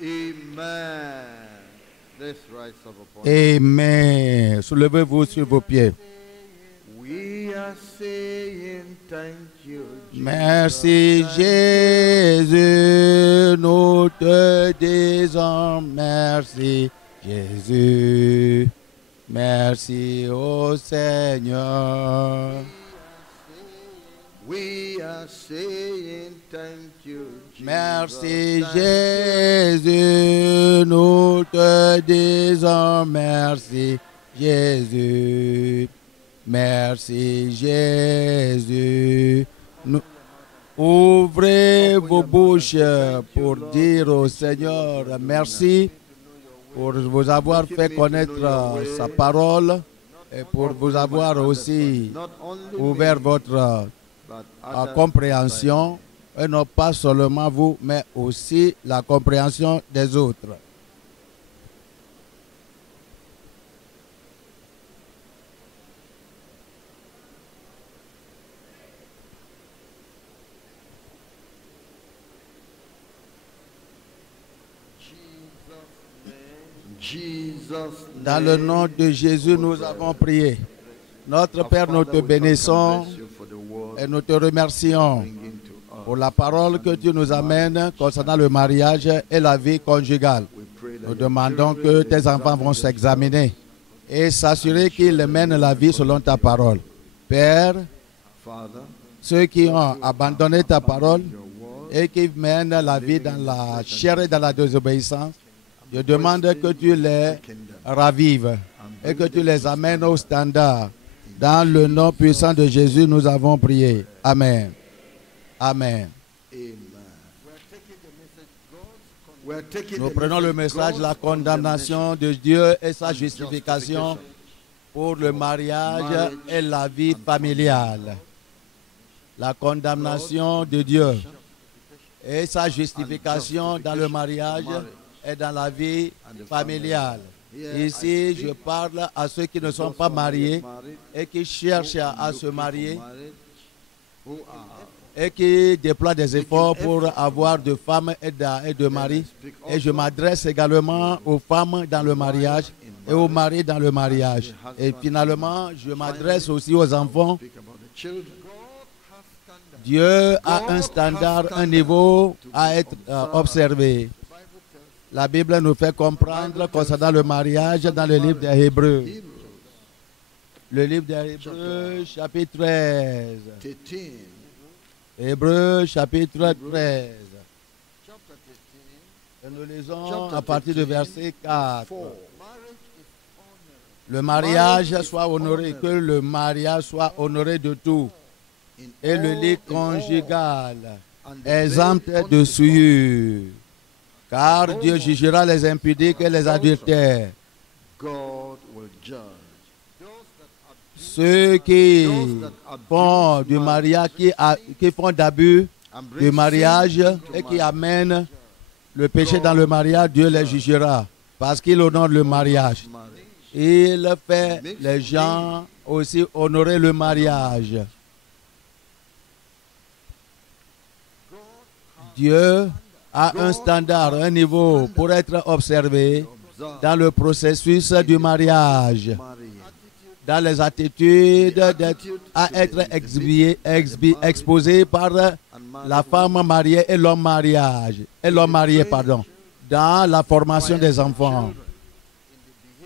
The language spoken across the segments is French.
Amen. Let's rise up upon Amen. Soulevez-vous sur vos pieds. We are saying thank you, Jesus. Merci Thank you. Jésus, nous te disons merci Jésus. Merci au Seigneur. We are saying thank you, Jesus. Merci Thank you. Jésus, nous te disons merci Jésus. Merci Jésus. Ouvrez vos bouches pour dire au Seigneur merci pour vous avoir fait connaître sa parole et pour vous avoir aussi Not only ouvert me, votre but others compréhension, et non pas seulement vous, mais aussi la compréhension des autres. Jesus' Dans le nom de Jésus, nous avons prié. Notre Père, nous te bénissons et nous te remercions pour la parole que tu nous amènes concernant le mariage et la vie conjugale. Nous demandons que tes enfants vont s'examiner et s'assurer qu'ils mènent la vie selon ta parole. Père, ceux qui ont abandonné ta parole et qui mènent la vie dans la chair et dans la désobéissance, je demande que tu les ravives et que tu les amènes au standard. Dans le nom puissant de Jésus, nous avons prié. Amen. Amen. Nous prenons le message, la condamnation de Dieu et sa justification pour le mariage et la vie familiale. La condamnation de Dieu et sa justification dans le mariage et dans la vie familiale. Ici, je parle à ceux qui ne sont pas mariés et qui cherchent à se marier et qui déploient des efforts pour avoir de femmes et de maris. Et je m'adresse également aux femmes dans le mariage et aux maris dans le mariage. Et finalement, je m'adresse aussi aux enfants. Dieu a un standard, un niveau à être observé. La Bible nous fait comprendre concernant le mariage dans le livre des Hébreux. Le livre des Hébreux, chapitre 13. Hébreux, chapitre 13. Et nous lisons à partir du verset 4. Le mariage soit honoré, que le mariage soit honoré de tout. Et le lit conjugal, exempt de souillure. Car Dieu jugera les impudiques et les adultères. Ceux qui font du mariage, qui font d'abus du mariage et qui amènent le péché dans le mariage, Dieu les jugera. Parce qu'il honore le mariage. Il fait les gens aussi honorer le mariage. Dieu a un standard, un niveau pour être observé dans le processus du mariage, dans les attitudes à être exposé par la femme mariée et l'homme marié, dans la formation des enfants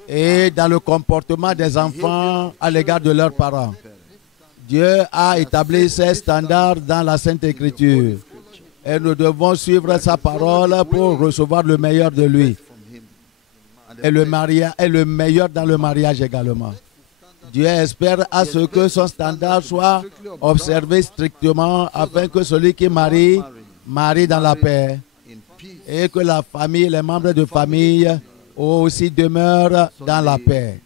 et dans le comportement des enfants à l'égard de leurs parents. Dieu a établi ces standards dans la Sainte Écriture. Et nous devons suivre sa parole pour recevoir le meilleur de lui. Et le meilleur dans le mariage également. Dieu espère à ce que son standard soit observé strictement afin que celui qui marie dans la paix. Et que la famille, les membres de famille aussi demeurent dans la paix.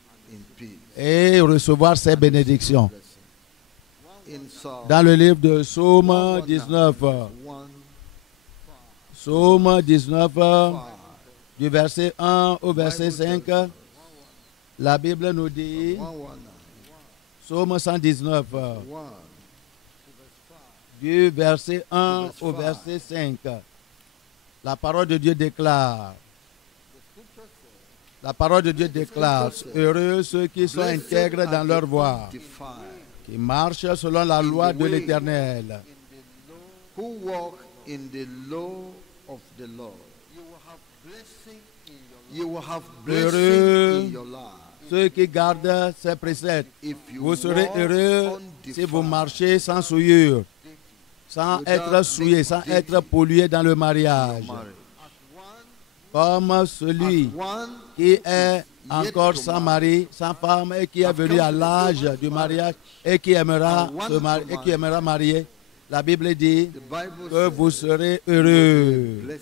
Et recevoir ses bénédictions. Dans le livre de Psaume 19. Psaume 19, du verset 1 au verset 5, la Bible nous dit, Psaume 119, du verset 1 au verset 5. La parole de Dieu déclare. La parole de Dieu déclare, heureux ceux qui sont intègres dans leur voie, qui marchent selon la loi de l'Éternel. Who walk in the law of the Lord. You will have blessing in your life. Ceux qui gardent ses préceptes, If you vous serez walk heureux si vous marchez sans souillure, sans être souillé, sans être pollué dans le mariage. Comme celui qui est encore sans mari, sans femme et qui est venu à l'âge du mariage et qui aimera marier. La Bible dit que vous serez heureux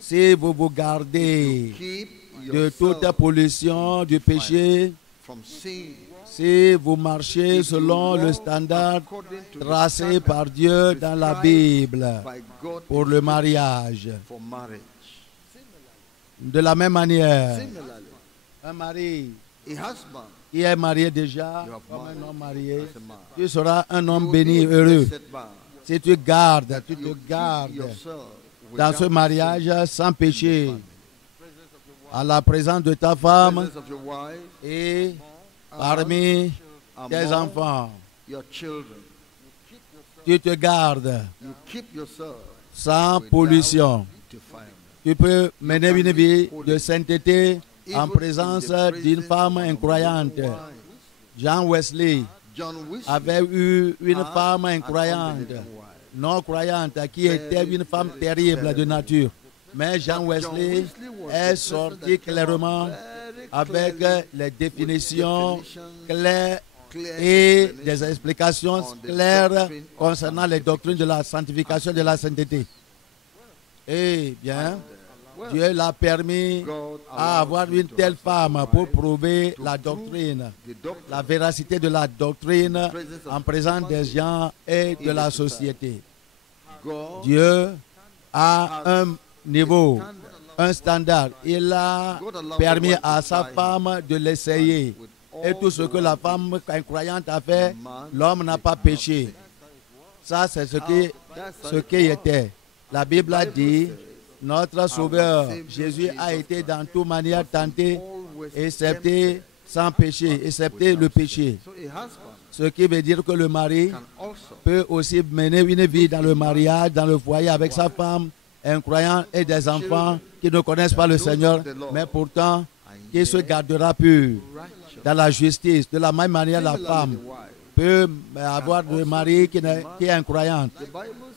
si vous vous gardez de toute pollution du péché, si vous marchez selon le standard tracé par Dieu dans la Bible pour le mariage. De la même manière, un mari qui est marié déjà, comme un homme marié, tu seras un homme béni, heureux. Si tu te gardes dans ce mariage sans péché, à la présence de ta femme et parmi tes enfants, tu te gardes sans pollution. Tu peux mener une vie de sainteté en présence d'une femme incroyante. John Wesley avait eu une femme incroyante, non croyante, qui était une femme terrible de nature. Mais John Wesley est sorti clairement avec les définitions claires et des explications claires concernant les doctrines de la sanctification et de la sainteté. Eh bien, Dieu l'a permis à avoir une telle femme pour prouver la doctrine, la véracité de la doctrine en présence des gens et de la société. Dieu a un niveau, un standard. Il a permis à sa femme de l'essayer. Et tout ce que la femme incroyante a fait, l'homme n'a pas péché. Ça, c'est ce qui était. La Bible a dit, notre Sauveur, Jésus, a été dans toute manière tenté, excepté sans péché, excepté le péché. Ce qui veut dire que le mari peut aussi mener une vie dans le mariage, dans le foyer avec sa femme, un croyant et des enfants qui ne connaissent pas le Seigneur, mais pourtant qui se gardera pur dans la justice. De la même manière, la femme peut avoir un mari qui est incroyante.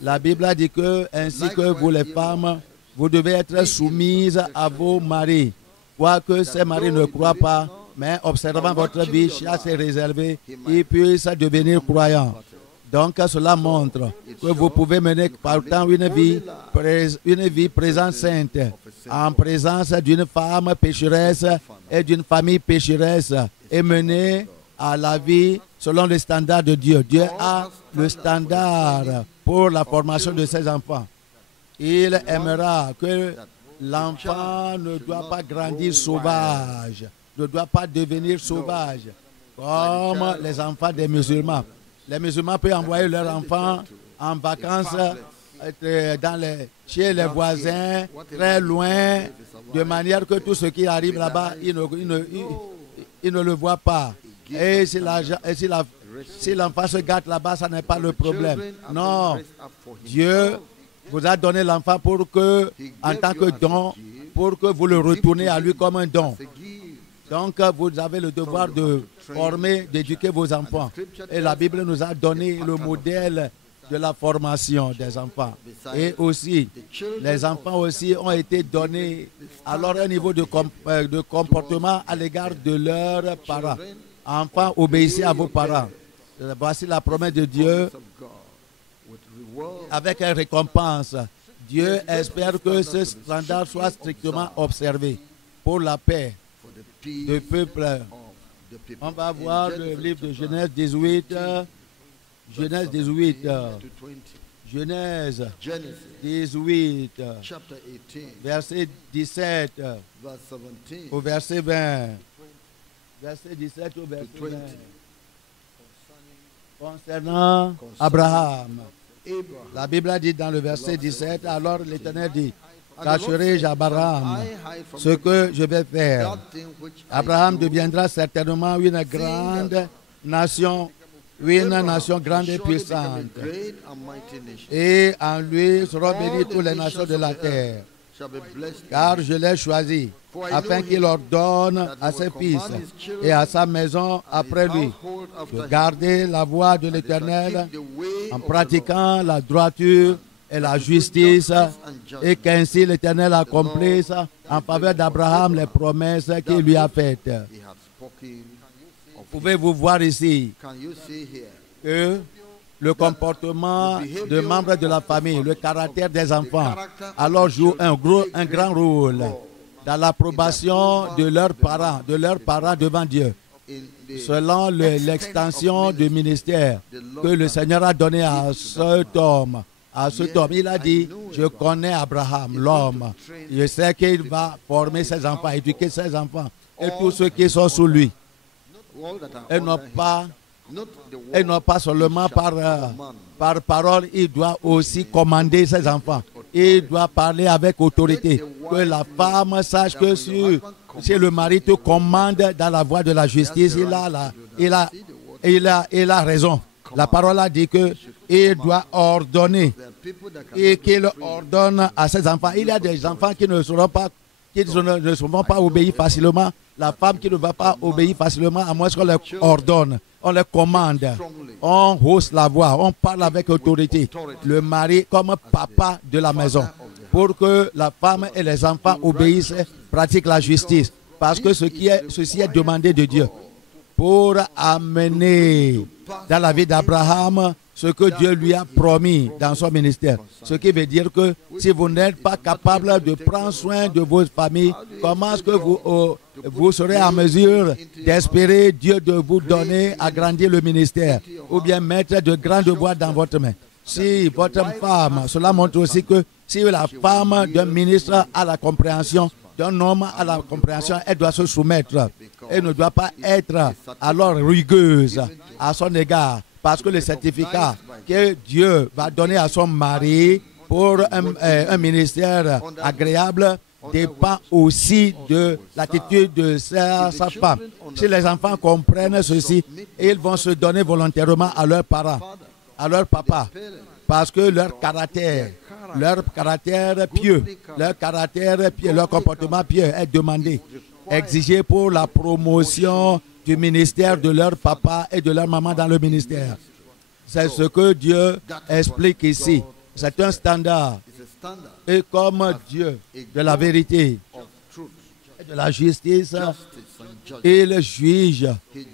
La Bible a dit que, ainsi que vous les femmes, vous devez être soumises à vos maris. Quoique ces maris ne croient pas, mais observant votre vie, chasse et réservée, ils puissent devenir croyants. Donc cela montre que vous pouvez mener partant une vie présente sainte, en présence d'une femme pécheresse et d'une famille pécheresse, et mener à la vie selon le standard de Dieu. Dieu a le standard pour la formation de ses enfants. Il aimera que l'enfant ne doit pas grandir sauvage, ne doit pas devenir sauvage, comme les enfants des musulmans. Les musulmans peuvent envoyer leurs enfants en vacances chez les voisins, très loin, de manière que tout ce qui arrive là-bas, ils ne le voient pas. Et si l'enfant se gâte là-bas, ça n'est pas le problème. Non, Dieu vous a donné l'enfant pour que, en tant que don, pour que vous le retournez à lui comme un don. Donc, vous avez le devoir de former, d'éduquer vos enfants. Et la Bible nous a donné le modèle de la formation des enfants. Et aussi, les enfants aussi ont été donnés à leur niveau de comportement à l'égard de leurs parents. Enfants, obéissez à vos parents. Voici la promesse de Dieu avec une récompense. Dieu espère que ce standard soit strictement observé pour la paix du peuple. On va voir le livre de Genèse 18. Genèse 18. Genèse 18. Verset 17 au verset 20. Verset 17 au verset 20. Concernant Abraham. Abraham, La Bible a dit dans le verset 17, alors l'Éternel dit, and the Lord cacherai-je à said, Abraham "Shall I hide from ce Abraham que je vais faire? that thing which I Abraham do?" deviendra certainement une grande nation, une Abraham nation grande shall et surely become puissante. a great and mighty nation. Et en lui seront All bénies the toutes les nations nations de of la the terre. earth shall be blessed in Car him. je l'ai choisi, For I afin know qu'il him, ordonne that he à will ses fils command his children et à sa maison and après his lui household after de him, garder la voie de and they shall l'Éternel keep the way en of the pratiquant la droiture et la justice, et qu'ainsi l'Éternel accomplisse en faveur d'Abraham les promesses qu'il lui a faites. Lord. He had spoken of him. Pouvez-vous voir ici Can you see here? que le comportement de membres de la famille, le caractère des enfants, alors joue un grand rôle dans l'approbation de leurs parents devant Dieu, In the selon l'extension du ministère que le Seigneur a donné à cet homme. À cet homme, il a dit, je connais Abraham, l'homme. Je sais qu'il va former ses enfants, éduquer ses enfants et tous ceux qui sont sous lui. all that are Et non under him, pas, not the et word non pas seulement par parole, il doit aussi commander ses enfants. Il doit parler avec autorité. Que la femme sache que si le mari te commande dans la voie de la justice, il a raison. La parole a dit qu'il doit ordonner there are people that can et qu'il ordonne à ses enfants. Il y a des enfants qui ne seront pas obéir facilement. La femme qui ne va pas obéir facilement, à moins qu'on les ordonne, on les commande, on hausse la voix, on parle avec autorité. Le mari comme papa de la maison, pour que la femme et les enfants obéissent, pratiquent la justice. Parce que ceci est demandé de Dieu pour amener dans la vie d'Abraham ce que Dieu lui a promis dans son ministère. Ce qui veut dire que si vous n'êtes pas capable de prendre soin de votre famille, comment est-ce que vous serez en mesure d'espérer Dieu de vous donner, agrandir le ministère ou bien mettre de grands devoirs dans votre main? Si votre femme, cela montre aussi que si la femme d'un ministre a la compréhension, d'un homme à la compréhension, elle doit se soumettre. Elle ne doit pas être alors rugueuse à son égard. Parce que le certificat que Dieu va donner à son mari pour un ministère agréable dépend aussi de l'attitude de sa femme. Si les enfants comprennent ceci, ils vont se donner volontairement à leurs parents, à leur papa, parce que leur caractère pieux, leur comportement pieux est demandé, exigé pour la promotion du ministère de leur papa et de leur maman dans le ministère. C'est ce que Dieu explique ici. C'est un standard. It's a standard Et comme Dieu de la vérité of truth, et de la justice, justice and judgment. il juge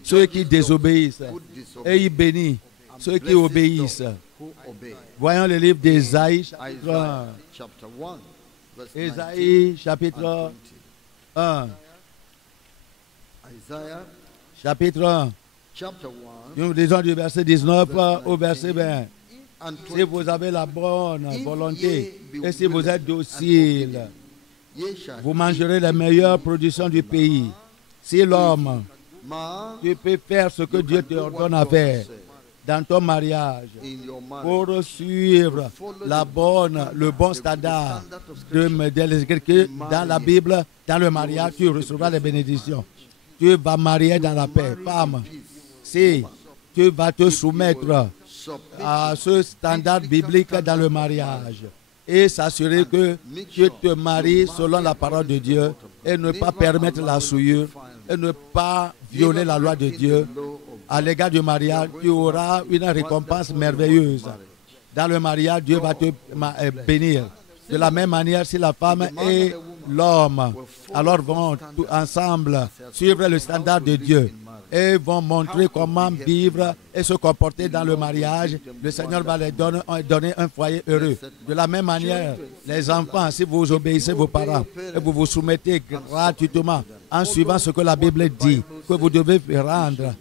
ceux qui désobéissent Who et il bénit ceux qui obéissent. who obey. Voyons le livre d'Ésaïe, chapitre 1. Isaiah chapter 1, verse 19 Ésaïe, chapitre and 1. 20. Isaiah Chapitre 1. chapter 1 Nous lisons du verset 19 au verset 20. and Si 20. vous avez la bonne volonté et si vous êtes docile, Ye shall vous mangerez les meilleures productions du pays. Si l'homme, man tu peux faire ce que Dieu te ordonne à faire dans ton mariage in your marriage. pour suivre le bon standard de l'Écriture dans la Bible, dans le mariage, tu recevras les bénédictions. Tu vas marier dans la paix. Femme, si tu vas te soumettre à ce standard biblique dans le mariage et s'assurer que tu te maries selon la parole de Dieu et ne pas permettre la souillure et ne pas violer la loi de Dieu à l'égard du mariage, tu auras une récompense merveilleuse. Dans le mariage, Dieu va te bénir. De la même manière, si la femme et l'homme alors vont tout ensemble suivre le standard de Dieu et vont montrer comment vivre et se comporter dans le mariage, le Seigneur va les donner un foyer heureux. De la même manière, les enfants, si vous obéissez vos parents et vous vous soumettez gratuitement en suivant ce que la Bible dit, que vous devez rendre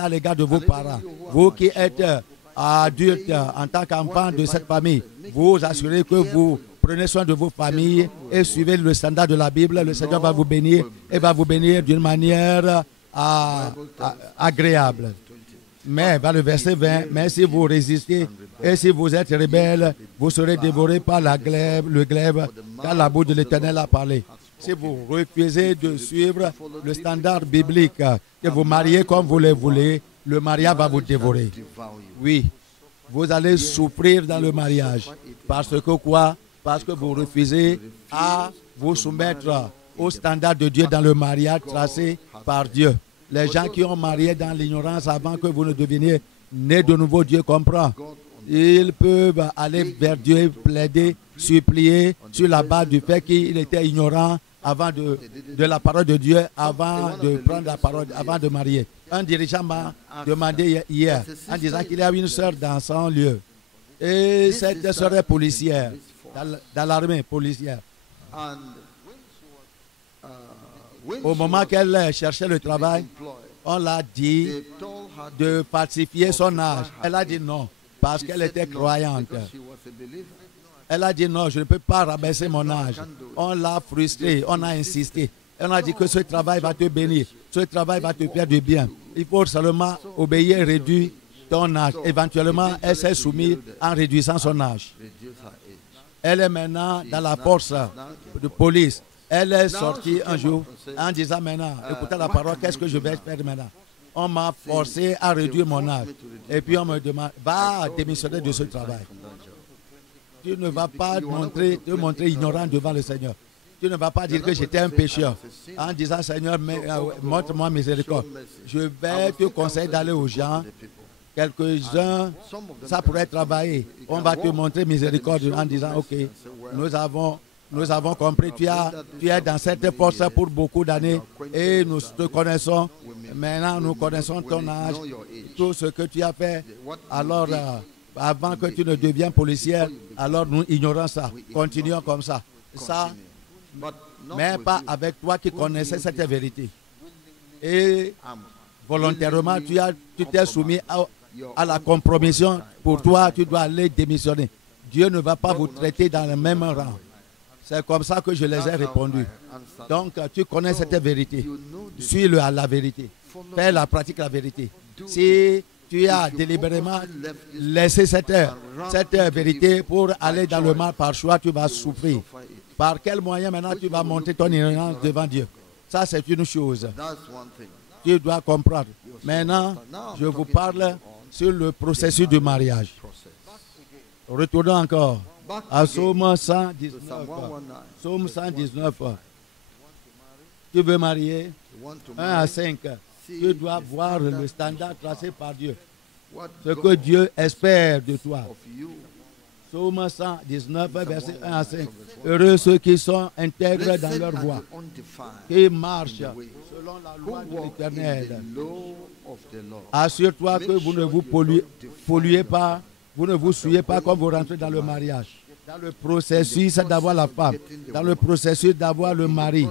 à l'égard de vos parents, vous qui êtes adultes en tant qu'enfants de cette famille, vous assurez que vous prenez soin de vos familles et suivez le standard de la Bible, le Seigneur va vous bénir et va vous bénir d'une manière agréable. Mais, va le verset 20, mais si vous résistez et si vous êtes rebelles, vous serez dévorés par le glaive, car la bouche de l'Éternel a parlé. Si vous refusez de suivre le standard biblique, que vous mariez comme vous le voulez, le mariage va vous dévorer. Oui, vous allez souffrir dans le mariage. Parce que quoi? Parce que vous refusez à vous soumettre au standard de Dieu dans le mariage tracé par Dieu. Les gens qui ont marié dans l'ignorance avant que vous ne deveniez nés de nouveau, Dieu comprend. Ils peuvent aller vers Dieu et plaider, supplier sur la base du fait qu'il était ignorant avant de la parole de Dieu, avant de prendre la parole, avant de marier. Un dirigeant m'a demandé hier en disant qu'il y a une sœur dans son lieu. Et cette sœur est policière, dans l'armée policière. Au moment qu'elle cherchait le travail, on l'a dit de falsifier son âge. Elle a dit non, parce qu'elle était croyante. Elle a dit non, je ne peux pas rabaisser mon âge. On l'a frustrée, on a insisté. On a dit que ce travail va te bénir, ce travail va te faire du bien. Il faut seulement obéir et réduire ton âge. Éventuellement, elle s'est soumise en réduisant son âge. Elle est maintenant dans la force de police. Elle est sortie un jour en disant maintenant, écoutez la parole, qu'est-ce que je vais faire maintenant? On m'a forcé à réduire mon âge. Et puis on me demande, va démissionner de ce travail. Tu ne vas pas te montrer ignorant devant le Seigneur. Tu ne vas pas dire que j'étais un pécheur en disant, Seigneur, montre-moi miséricorde. Je vais te conseiller d'aller aux gens. Quelques-uns, ça pourrait travailler. On va te montrer miséricorde en disant, ok, nous avons compris, tu es dans cette force pour beaucoup d'années et nous te connaissons. Maintenant, nous connaissons ton âge, tout ce que tu as fait. Alors, avant que tu ne deviennes policière, alors nous ignorons ça. Continuons comme ça. Ça, mais pas avec toi qui connaissais cette vérité. Et volontairement, tu t'es soumis à la compromission. Pour toi, tu dois aller démissionner. Dieu ne va pas vous traiter dans le même rang. C'est comme ça que je les ai répondu. Donc, tu connais cette vérité. Suis-le à la vérité. Fais la pratique la vérité. Si tu as délibérément laissé cette vérité pour aller dans le mal par choix, tu vas souffrir. Par quel moyen maintenant tu vas monter ton ignorance devant Dieu? Ça, c'est une chose. Tu dois comprendre. Maintenant, je vous parle sur le processus du mariage. Retournons encore à Psaume 119. Psaume 119. Tu veux marier 1 à 5. Tu dois voir le standard tracé par Dieu. Ce que Dieu espère de toi. Psaume 119, verset 1 à 5. Heureux ceux qui sont intègres dans leur voie, qui marchent selon la loi de l'Éternel. Assure-toi que vous ne vous polluez pas, vous ne vous souillez pas quand vous rentrez dans le mariage. Dans le processus d'avoir la femme, dans le processus d'avoir le mari,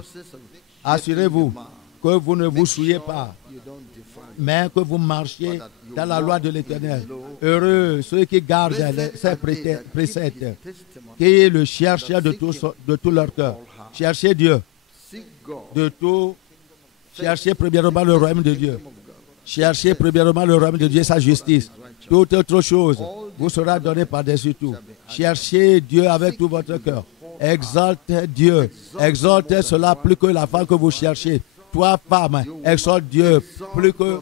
assurez-vous que vous ne vous souillez pas, mais que vous marchiez dans la loi de l'Éternel. Heureux ceux qui gardent ces préceptes, qui le cherchent de tout leur cœur. Cherchez Dieu de tout. Cherchez premièrement le royaume de Dieu. Cherchez premièrement le royaume de Dieu et sa justice. Toute autre chose vous sera donnée par-dessus tout. Cherchez Dieu avec tout votre cœur. Exalte Dieu. Exalte cela plus que la femme que vous cherchez. Toi, femme, exalte Dieu plus que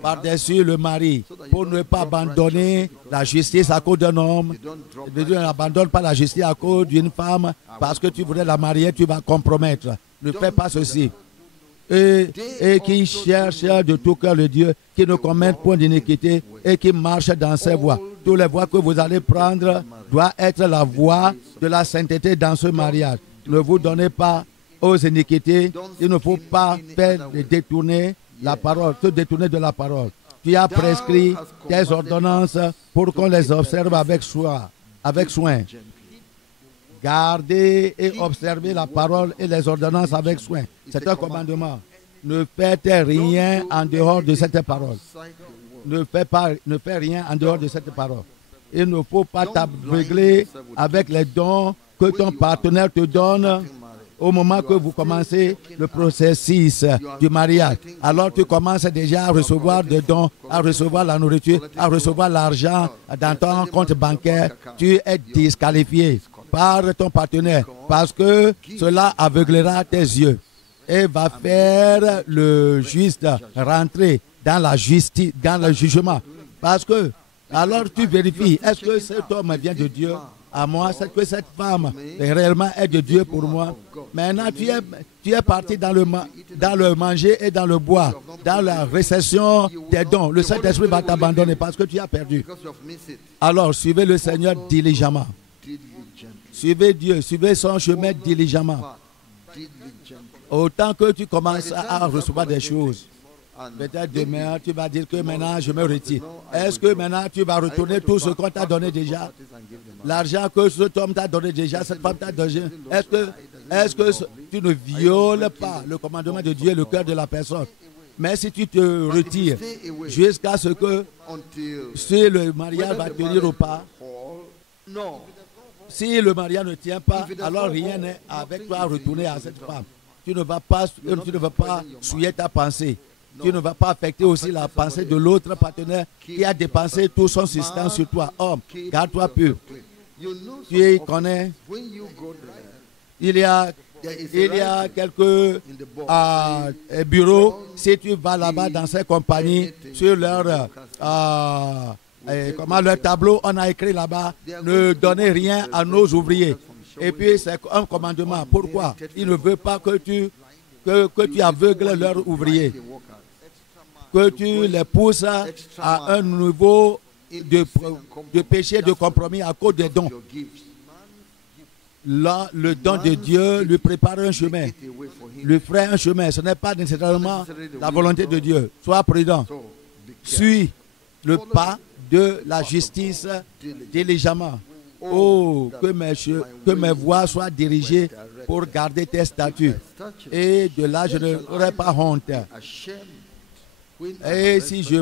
par-dessus le mari, pour ne pas abandonner la justice à cause d'un homme. Dieu n'abandonne pas la justice à cause d'une femme, parce que tu voudrais la marier, tu vas compromettre. Ne fais pas ceci. Et qui cherche de tout cœur le Dieu, qui ne commet point d'iniquité et qui marche dans ses voies. Toutes les voies que vous allez prendre doivent être la voie de la sainteté dans ce mariage. Ne vous donnez pas aux iniquités. Il ne faut pas faire détourner la parole, te détourner de la parole. Tu as prescrit tes ordonnances pour qu'on les observe avec soin. Gardez et observez la parole et les ordonnances avec soin. C'est un commandement. Ne faites rien en dehors de cette parole. Ne fais rien en dehors de cette parole. Il ne faut pas t'aveugler avec les dons que ton partenaire te donne au moment que vous commencez le processus du mariage, alors tu commences déjà à recevoir des dons, à recevoir la nourriture, à recevoir l'argent dans ton compte bancaire, tu es disqualifié par ton partenaire parce que cela aveuglera tes yeux et va faire le juste rentrer dans la justice, dans le jugement. Parce que, alors tu vérifies, est-ce que cet homme vient de Dieu à moi, est-ce que cette femme réellement est de Dieu pour moi? Maintenant, tu es parti dans le manger et dans le boire, dans la récession des dons. Le Saint-Esprit va t'abandonner parce que tu as perdu. Alors, suivez le Seigneur diligemment. Suivez Dieu, suivez son chemin diligemment. Autant que tu commences à recevoir des choses. Peut-être demain, tu vas dire que maintenant je me retire. Est-ce que maintenant tu vas retourner tout ce qu'on t'a donné déjà? L'argent que cet homme t'a donné déjà, cette femme t'a donné. Est-ce que tu ne violes pas le commandement de Dieu, le cœur de la personne? Mais si tu te retires jusqu'à ce que si le mariage va tenir ou pas, si le mariage ne tient pas, alors rien n'est avec toi à retourner à cette femme. Tu ne vas pas souiller ta pensée. Tu ne vas pas affecter aussi la pensée de l'autre partenaire qui a dépensé tout son système sur toi. Homme, garde-toi pur. Tu connais, il y a quelques bureaux, si tu vas là-bas dans ces compagnies, sur leur tableau, on a écrit là-bas, ne donnez rien à nos ouvriers. Et puis c'est un commandement. Pourquoi? Il ne veut pas que tu aveugles leurs ouvriers, que tu les pousses à un niveau de péché, de compromis à cause des dons. Là, le don de Dieu lui prépare un chemin, lui ferait un chemin. Ce n'est pas nécessairement la volonté de Dieu. Sois prudent. Suis le pas de la justice diligemment. Oh, que mes voies soient dirigées pour garder tes statuts. Et de là, je n'aurai pas honte. Et si je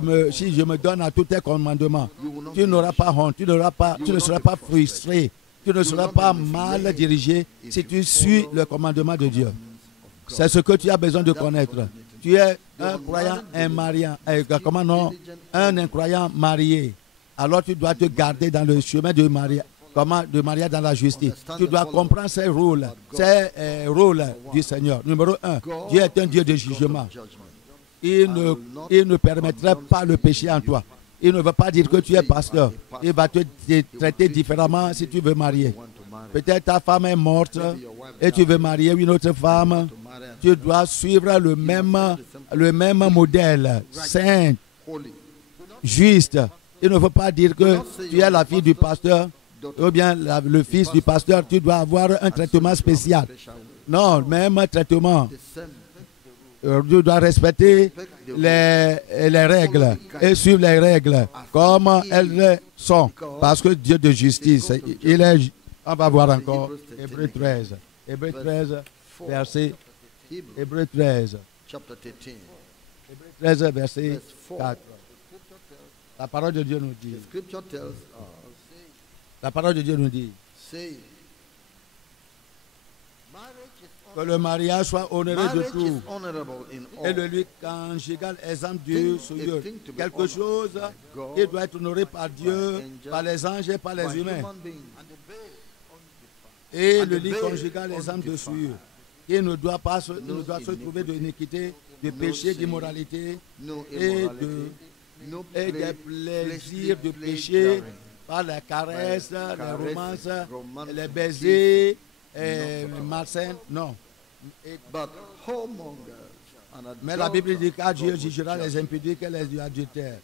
me donne à tous tes commandements, tu n'auras pas honte, tu ne seras pas frustré, tu ne seras pas mal dirigé si tu suis le commandement de Dieu. C'est ce que tu as besoin de connaître. Tu es un croyant un incroyant marié. Alors tu dois te garder dans le chemin de mariage. Comment de mariage dans la justice. Tu dois comprendre ces rôles du Seigneur. Numéro 1, Dieu est un Dieu de jugement. Il ne permettrait pas le péché en toi. Il ne va pas dire que tu es pasteur. Il va te traiter différemment si tu veux marier. Peut-être ta femme est morte et tu veux marier une autre femme. Tu dois suivre le même modèle, saint, juste. Il ne faut pas dire que tu es la fille du pasteur ou bien le fils du pasteur. Tu dois avoir un traitement spécial. Non, même un traitement. Tu dois respecter les règles et suivre les règles comme elles sont. Parce que Dieu de justice, on va voir encore Hébreux 13. Hébreux 13, verset. Hébreux 13. Hébreux 13, verset 4. La parole de Dieu nous dit. La parole de Dieu nous dit que le mariage soit honoré de tout et le lieu conjugal exempt du souillure. Quelque chose qui doit être honoré par Dieu, par les anges et par les humains. Et le lit conjugal exempt de souillure. Il ne doit se trouver de iniquité, de péché, d'immoralité et des plaisirs de péché par les caresses, les romances, les baisers, malsains. Non. Mais la Bible dit qu'à Dieu jugera les impudiques et les adultères.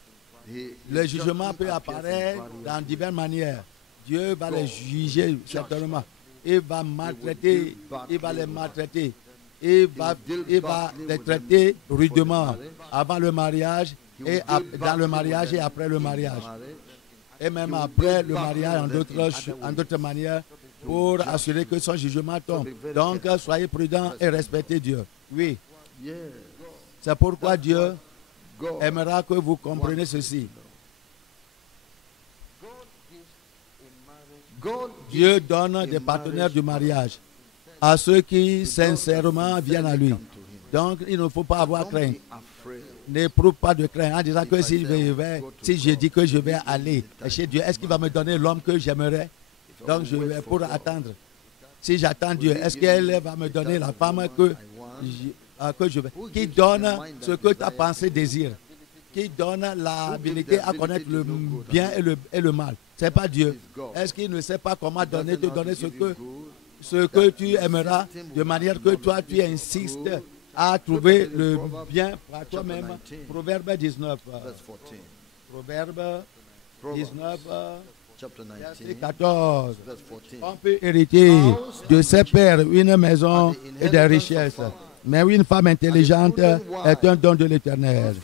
Le jugement peut apparaître dans diverses manières. Dieu va les juger certainement. Il va maltraiter, il va les maltraiter. Il va les traiter rudement avant le mariage, et dans le mariage et après le mariage. Et même après le mariage en d'autres manières, pour assurer que son jugement tombe. Donc, soyez prudents et respectez Dieu. Oui. C'est pourquoi Dieu aimera que vous compreniez ceci. Dieu donne des partenaires du mariage à ceux qui sincèrement viennent à lui. Donc, il ne faut pas avoir crainte. N'éprouve pas de crainte en disant que si je dis que je vais aller chez Dieu, est-ce qu'il va me donner l'homme que j'aimerais? Donc, je vais pour attendre. Si j'attends Dieu, est-ce qu'elle va me donner la femme que je veux? Qui donne ce que ta pensée désire? Qui donne l'habilité à connaître le bien et le mal? Ce n'est pas Dieu. Est-ce qu'il ne sait pas comment te donner ce que tu aimeras, de manière que toi, tu insistes à trouver le bien par toi-même? Proverbe 19. Proverbe 19, verset 14. On peut hériter de ses pères une maison et des richesses. Mais une femme intelligente est un don de l'Éternel.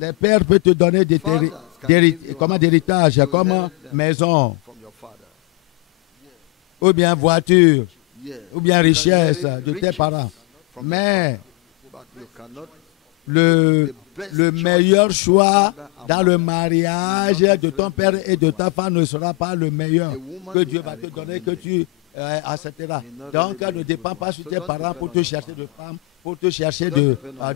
Les pères peuvent te donner d'héritage, comme maison, ou bien voiture, ou bien richesse de tes parents. Mais le meilleur choix dans le mariage de ton père et de ta femme ne sera pas le meilleur que Dieu va te donner, que tu accepteras. Donc, ne dépends pas sur tes parents pour te chercher de femme, pour te chercher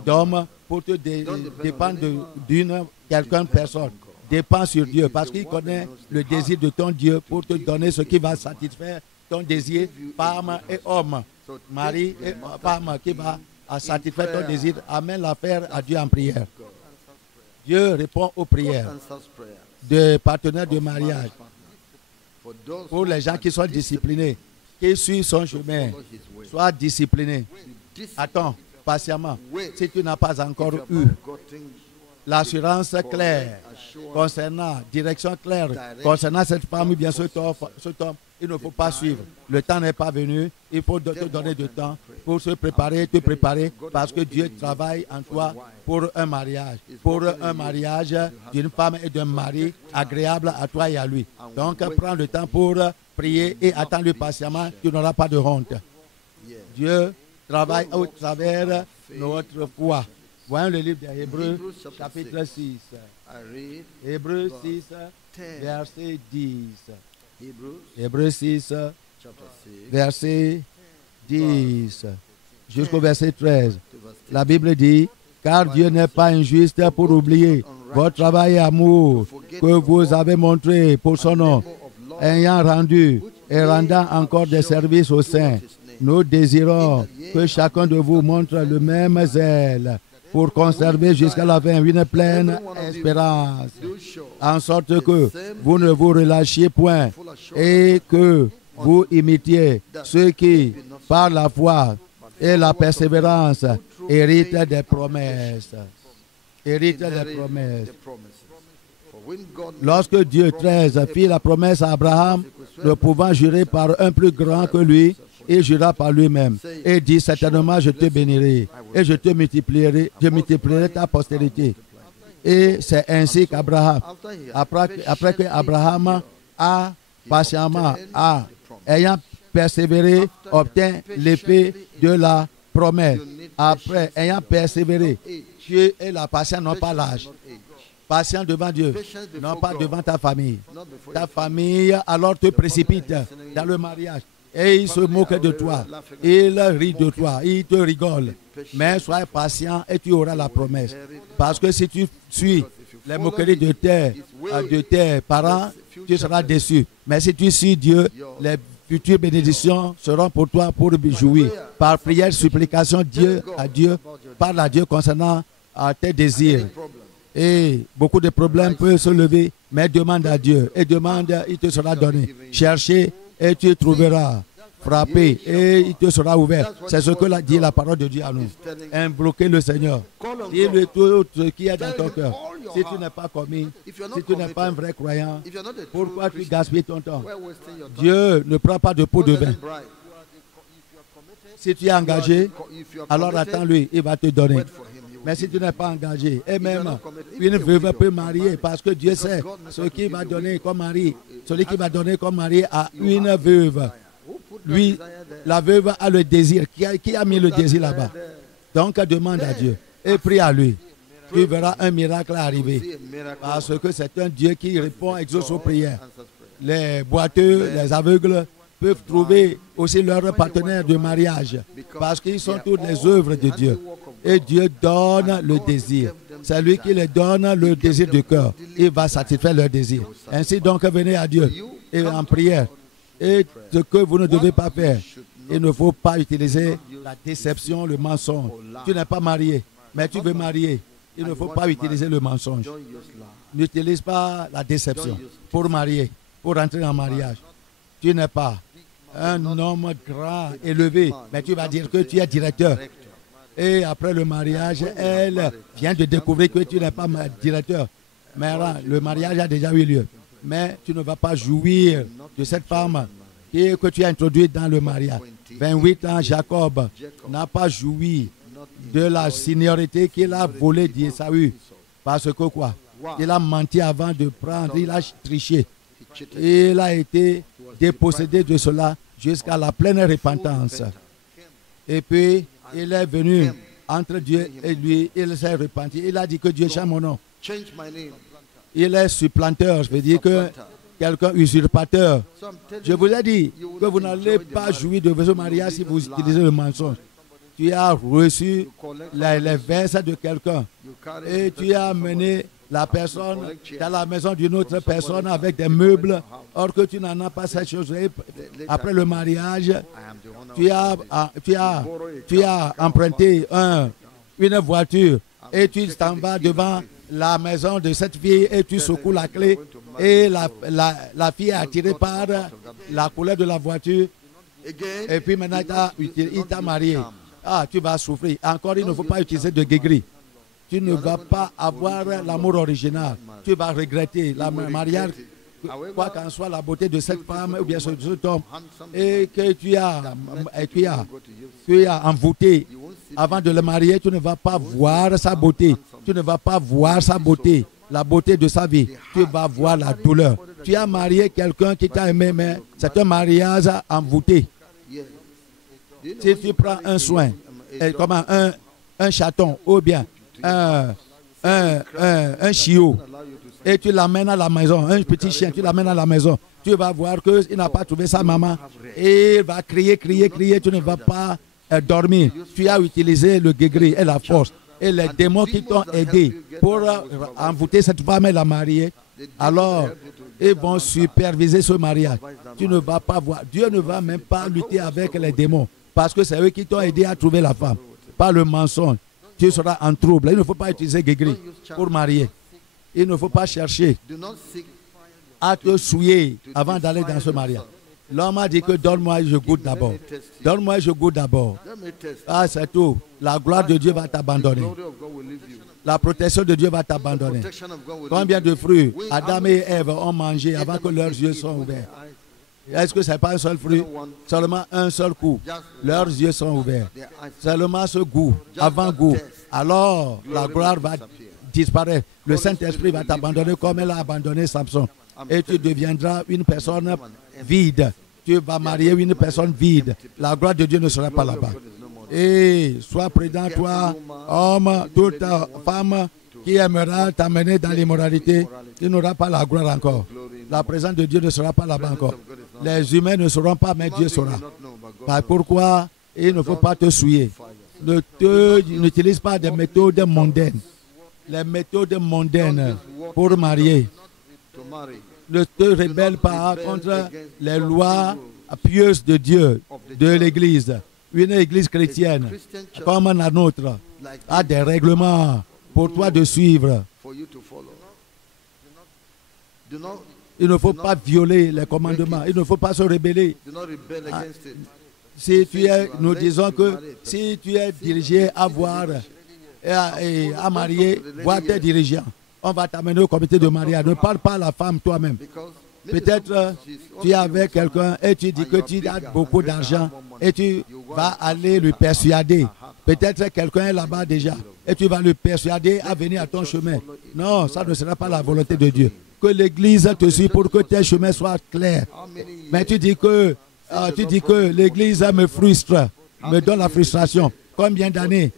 d'homme, pour te dépendre d'une personne. Dépends sur Dieu parce qu'il connaît le désir de ton Dieu pour te donner ce qui va satisfaire ton désir, femme et homme, mari et femme qui va satisfaire ton désir. Amène l'affaire à Dieu en prière. Dieu répond aux prières des partenaires de mariage. Pour les gens qui sont disciplinés, qui suivent son chemin, sois discipliné. Attends patiemment. Si tu n'as pas encore eu l'assurance claire concernant, direction claire concernant cette femme ou bien cet homme, il ne faut pas suivre. Le temps n'est pas venu. Il faut te donner du temps pour te préparer parce que Dieu travaille en toi pour un mariage. Pour un mariage d'une femme et d'un mari agréable à toi et à lui. Donc, prends le temps pour prier et attends-le patiemment. Tu n'auras pas de honte. Dieu travaille au travers de notre foi. Voyons le livre des Hébreux, chapitre 6. Hébreux 6, verset 10. Hébreux 6, verset 10 jusqu'au verset 13. La Bible dit, car Dieu n'est pas injuste pour oublier votre travail et amour que vous avez montré pour son nom, ayant rendu et rendant encore des services aux saints. Nous désirons que chacun de vous montre le même zèle pour conserver jusqu'à la fin une pleine espérance, en sorte que vous ne vous relâchiez point et que vous imitiez ceux qui, par la foi et la persévérance, héritent des promesses. Héritent des promesses. Lorsque Dieu 13 fit la promesse à Abraham, ne pouvant jurer par un plus grand que lui, il jura par lui-même et dit, certainement je te bénirai et je multiplierai ta postérité. Et c'est ainsi qu'Abraham, après que Abraham a patiemment, ayant persévéré, obtint l'effet de la promesse. Après, ayant persévéré, Dieu et la patience n'ont pas l'âge. Patient devant Dieu, non pas devant ta famille. Ta famille alors te précipite dans le mariage. Et il se moque de toi, il rit de toi, il te rigole. Mais sois patient et tu auras la promesse. Parce que si tu suis les moqueries de tes parents, tu seras déçu. Mais si tu suis Dieu, les futures bénédictions seront pour toi pour jouir. Par prière, supplication, parle à Dieu concernant tes désirs. Et beaucoup de problèmes peuvent se lever, mais demande à Dieu. Et demande, il te sera donné. Cherchez et tu trouveras. Frappez et il te sera ouvert. C'est ce que dit la parole de Dieu à nous. Invoquez le Seigneur. Dis-lui tout ce qui est dans ton cœur. Si tu n'es pas commis, si tu n'es pas un vrai croyant, pourquoi tu gaspilles ton temps? Dieu ne prend pas de pot de vin. Si tu es engagé, alors attends-lui, il va te donner. Mais si tu n'es pas engagé, et même une veuve peut marier parce que Dieu sait ce qu'il va donner comme mari. Celui qui va donner comme mari à une veuve. Lui, la veuve a le désir. Qui a mis le désir là-bas? Donc demande à Dieu et prie à lui. Tu verras un miracle arriver. Parce que c'est un Dieu qui répond, exauce aux prières. Les boiteux, les aveugles peuvent trouver aussi leur partenaire de mariage parce qu'ils sont toutes les œuvres de Dieu. Et Dieu donne le désir. C'est lui qui leur donne le désir du cœur. Il va satisfaire leur désir. Ainsi donc, venez à Dieu et en prière. Et ce que vous ne devez pas faire, il ne faut pas utiliser la déception, le mensonge. Tu n'es pas marié, mais tu veux marier. Il ne faut pas utiliser le mensonge. N'utilise pas la déception pour marier, pour entrer en mariage. Tu n'es pas un homme grand, élevé, mais tu vas dire que tu es directeur. Et après le mariage, elle vient de découvrir que tu n'es pas directeur. Mais le mariage a déjà eu lieu. Mais tu ne vas pas jouir de cette femme que tu as introduite dans le mariage. 28 ans, Jacob n'a pas joui de la seniorité qu'il a volée d'Ésaü. Parce que quoi? Il a menti avant de prendre, il a triché. Il a été dépossédé de cela jusqu'à la pleine repentance. Et puis, il est venu entre Dieu et lui, il s'est repenti. Il a dit que Dieu change mon nom. Il est supplanteur, je veux dire que quelqu'un usurpateur. Je vous ai dit que vous n'allez pas jouir de votre mariage si vous utilisez le mensonge. Tu as reçu les verses de quelqu'un et tu as amené la personne dans la maison d'une autre personne avec des meubles, or que tu n'en as pas cette chose. Après le mariage, tu as emprunté une voiture et tu t'en vas devant la maison de cette fille et tu secoues la clé et la fille est attirée par la couleur de la voiture et puis maintenant il t'a marié. Ah, tu vas souffrir. Encore, il ne faut pas utiliser de guéguerie. Tu ne vas pas avoir l'amour original. Tu vas regretter le mariage, quoi qu'en soit la beauté de cette femme ou bien de cet homme, et que tu as envoûté. Avant de le marier, tu ne vas pas voir sa beauté. Tu ne vas pas voir sa beauté, la beauté de sa vie. Tu vas voir la douleur. Tu as marié quelqu'un qui t'a aimé, mais c'est un mariage envoûté. Si tu prends un soin, comme un chaton ou bien un chiot, et tu l'amènes à la maison, un petit chien, tu l'amènes à la maison, tu vas voir qu'il n'a pas trouvé sa maman et il va crier, crier, crier, tu ne vas pas dormir. Tu as utilisé le guéguerre et la force et les démons qui t'ont aidé pour envoûter cette femme et la marier. Alors, ils vont superviser ce mariage. Tu ne vas pas voir. Dieu ne va même pas lutter avec les démons parce que c'est eux qui t'ont aidé à trouver la femme. Pas le mensonge. Tu seras en trouble. Il ne faut pas utiliser guéguerre pour marier. Il ne faut pas chercher à te souiller avant d'aller dans ce mariage. L'homme a dit que donne-moi, je goûte d'abord. Donne-moi, je goûte d'abord. Ah, c'est tout. La gloire de Dieu va t'abandonner. La protection de Dieu va t'abandonner. Combien de fruits Adam et Ève ont mangé avant que leurs yeux soient ouverts? Est-ce que ce n'est pas un seul fruit? Seulement un seul coup. Leurs yeux sont ouverts. Seulement ce goût, avant-goût. Alors, la gloire va disparaître. Le Saint-Esprit va t'abandonner comme elle a abandonné Samson. Et tu deviendras une personne vide. Tu vas marier une personne vide. La gloire de Dieu ne sera pas là-bas. Et sois prudent, toi, homme, toute femme qui aimera t'amener dans l'immoralité, tu n'auras pas la gloire encore. La présence de Dieu ne sera pas là-bas encore. Les humains ne sauront pas, mais Dieu saura. Pourquoi il ne faut pas te souiller? N'utilise pas des méthodes mondaines. Les méthodes mondaines pour marier. Ne te rebelle pas contre les lois pieuses de Dieu, de l'Église. Une Église chrétienne, comme la nôtre, a des règlements pour toi de suivre. Il ne faut pas violer les commandements. Il ne faut pas se rebeller. Nous disons que si tu es dirigé à voir et à marier, voir tes dirigeants, on va t'amener au comité de mariage. Ne parle pas à la femme toi-même. Peut-être tu es avec quelqu'un et tu dis que tu as beaucoup d'argent et tu vas aller lui persuader. Peut-être quelqu'un est là-bas déjà et tu vas lui persuader à venir à ton chemin. Non, ça ne sera pas la volonté de Dieu. Que l'Église te suive pour que tes chemins soient clairs. Mais tu dis que l'Église me frustre, me donne la frustration. Combien d'années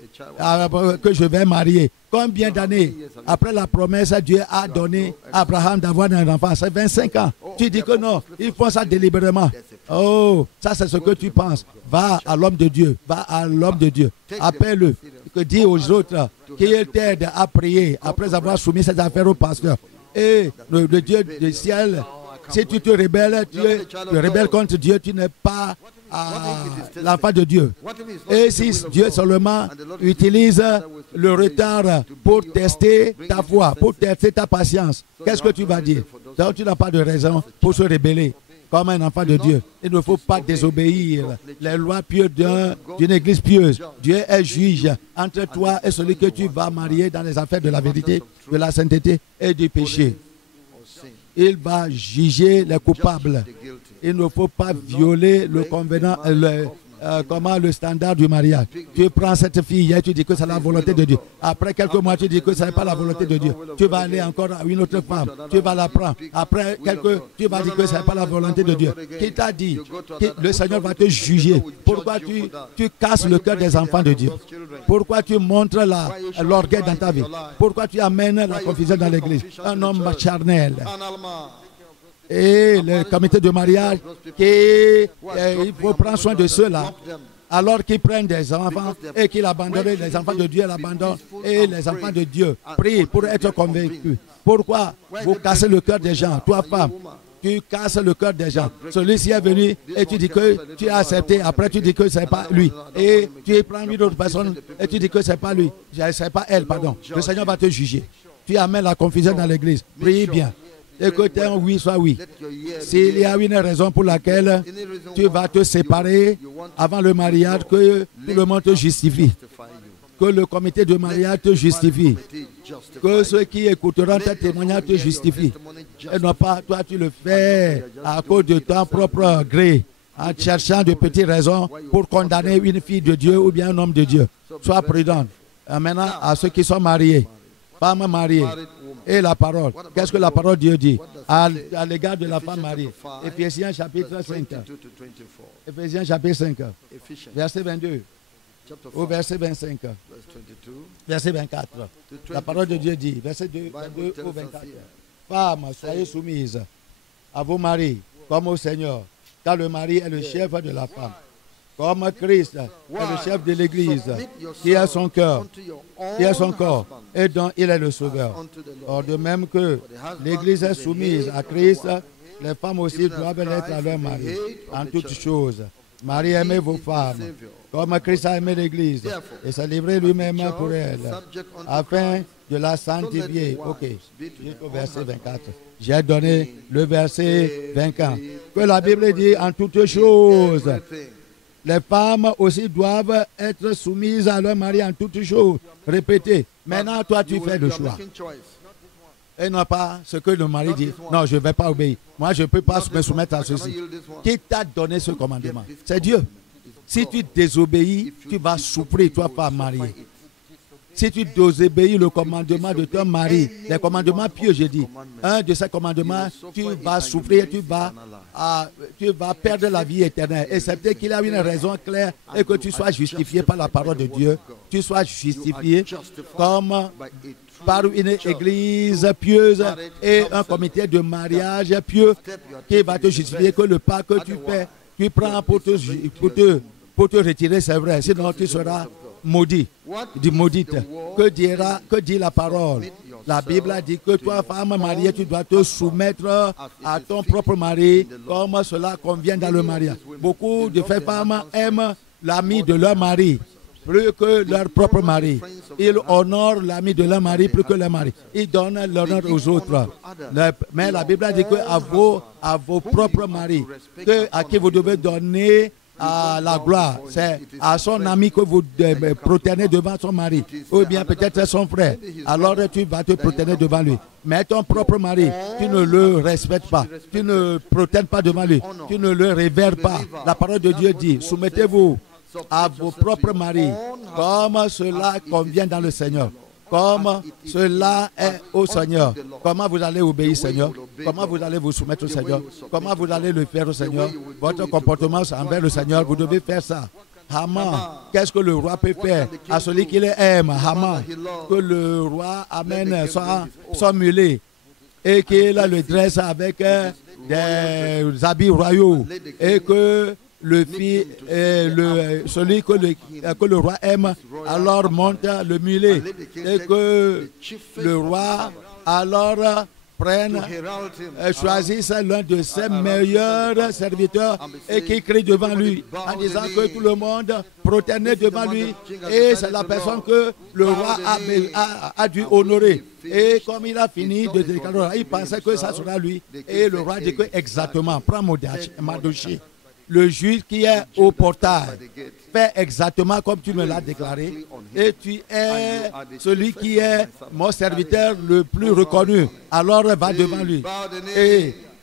que je vais marier? Combien d'années après la promesse, Dieu a donné à Abraham d'avoir un enfant? C'est 25 ans. Tu dis que non, ils font ça délibérément. Oh, ça c'est ce que tu penses. Va à l'homme de Dieu. Va à l'homme de Dieu. Appelle-le. Que dis aux autres qu'il t'aide à prier après avoir soumis cette affaire au pasteur. Et le Dieu du ciel, si tu te rebelles, tu te rebelles contre Dieu, tu n'es pas l'enfant de Dieu. Et si Dieu seulement utilise le retard pour tester ta foi, pour tester ta patience, qu'est-ce que tu vas dire? Donc tu n'as pas de raison pour se rebeller comme un enfant de Dieu. Il ne faut pas désobéir les lois pieuses d'une église pieuse. Dieu est juge entre toi et celui que tu vas marier dans les affaires de la vérité, de la sainteté et du péché. Il va juger les coupables. Il ne faut pas violer le convenant, le standard du mariage. Tu prends cette fille et tu dis que c'est la volonté de Dieu. Après quelques mois, tu dis que ce n'est pas la volonté de Dieu. Tu vas aller encore à une autre femme. Tu vas la prendre. Après tu vas dire que ce n'est pas la volonté de Dieu. Qui t'a dit que le Seigneur va te juger? Pourquoi tu casses le cœur des enfants de Dieu? Pourquoi tu montres l'orgueil dans ta vie? Pourquoi tu amènes la confusion dans l'église? Un homme charnel. Et le comité de mariage, il faut prendre soin de ceux-là, alors qu'ils prennent des enfants et qu'ils abandonnent, les enfants de Dieu l'abandonnent, et les enfants de Dieu prient pour être convaincus. Pourquoi vous cassez le cœur des gens? Toi, femme, tu casses le cœur des gens. Celui-ci est venu et tu dis que tu as accepté, après tu dis que ce n'est pas lui. Et tu prends une autre personne et tu dis que ce n'est pas lui, ce n'est pas elle, pardon. Le Seigneur va te juger. Tu amènes la confusion dans l'église. Priez bien. Et que ton oui soit oui. S'il y a une raison pour laquelle tu vas te séparer avant le mariage, que tout le monde te justifie. Que le comité de mariage te justifie. Que ceux qui écouteront tes témoignages te justifient. Et non pas toi tu le fais à cause de ton propre gré, en cherchant de petites raisons pour condamner une fille de Dieu ou bien un homme de Dieu. Sois prudent. Maintenant, à ceux qui sont mariés, femmes mariées, et la parole. Qu'est-ce que la parole de Dieu dit à l'égard de la femme mariée? Éphésiens chapitre 5. Éphésiens chapitre 5. Verset 22. Au verset 25. Verset 24. La parole de Dieu dit, verset 22 au 24. Femmes, soyez soumises à vos maris comme au Seigneur, car le mari est le chef de la femme. Comme Christ est le chef de l'Église, qui a son cœur, qui a son corps, et dont il est le sauveur. Or, de même que l'Église est soumise à Christ, les femmes aussi doivent l'être à leur mari, en toutes choses. Marie, aimez vos femmes, comme Christ a aimé l'Église, et s'est livré lui-même pour elle, afin de la sanctifier. Ok, jusqu'au verset 24. J'ai donné le verset 24. Que la Bible dit en toutes choses. Les femmes aussi doivent être soumises à leur mari en toutes choses. Répétez. Maintenant, toi, tu fais le choix. Et non pas ce que le mari dit. Non, je ne vais pas obéir. Moi, je ne peux pas me soumettre à ceci. Qui t'a donné ce commandement? C'est Dieu. Si tu désobéis, tu vas souffrir, toi, femme mariée. Si tu désobéis le commandement de ton mari, les commandements pieux, je dis, un de ces commandements, tu vas souffrir, tu vas perdre la vie éternelle. Excepté qu'il y a une raison claire et que tu sois justifié par la parole de Dieu, tu sois justifié comme par une église pieuse et un comité de mariage pieux qui va te justifier que le pas que tu fais, tu prends pour te retirer, c'est vrai, sinon tu seras maudit, maudite. Que dit la parole? La Bible a dit que toi, femme mariée, tu dois te soumettre à ton propre mari comme cela convient dans le mariage. Beaucoup de femmes aiment l'ami de leur mari plus que leur propre mari. Ils honorent l'ami de leur mari plus que leur mari. Ils donnent l'honneur aux autres. Mais la Bible a dit que à vos propres maris, à qui vous devez donner à la gloire, c'est à son ami que vous prosternez devant son mari, ou bien peut-être son frère. Alors tu vas te prosterner devant lui. Mais ton propre mari, tu ne le respectes pas, tu ne prosternes pas devant lui, tu ne le révères pas. La parole de Dieu dit, soumettez-vous à vos propres maris, comme cela convient dans le Seigneur. Comme cela est au Seigneur. Comment vous allez obéir, Seigneur? Comment vous allez vous soumettre au Seigneur? Comment vous allez le faire au Seigneur? Votre comportement envers le Seigneur, vous devez faire ça. Haman, qu'est-ce que le roi peut faire à celui qui les aime? Haman, que le roi amène son mulet et qu'il le dresse avec des habits royaux et que le fils, celui que le roi aime, alors monte le mulet et que le roi alors prenne, choisisse l'un de ses meilleurs serviteurs et qui crie devant lui en disant que tout le monde proterné devant lui et c'est la personne que le roi a dû honorer. Et comme il a fini de déclarer, il pensait que ça sera lui. Et le roi dit que exactement, prends Mardochée, le juge qui est au portail, fais exactement comme tu me l'as déclaré. Et tu es celui qui est mon serviteur le plus reconnu. Alors va devant lui.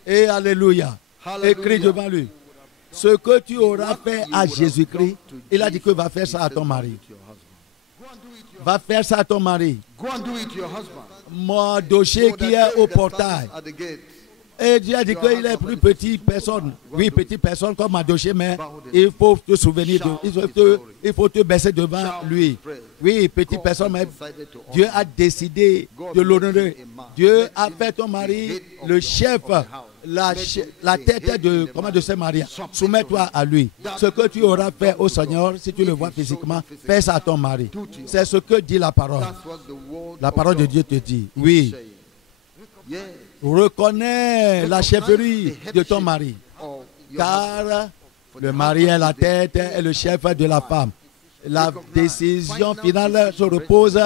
Et alléluia. Et crie devant lui. Ce que tu auras fait à Jésus-Christ, il a dit que va faire ça à ton mari. Va faire ça à ton mari. Mardochée qui est au portail. Et Dieu a dit qu'il est plus petite personne. Oui, petite personne comme Mardochée, mais il faut te souvenir, il faut te baisser devant lui. Oui, petite personne, mais Dieu a décidé de l'honorer. Dieu a fait ton mari le chef, la tête de ses maris. Soumets-toi à lui. Ce que tu auras fait au Seigneur, si tu le vois physiquement, fais ça à ton mari. C'est ce que dit la parole. La parole de Dieu te dit. Oui. Reconnais la chefferie de ton mari, car le mari est la tête et le chef de la femme. La décision finale se repose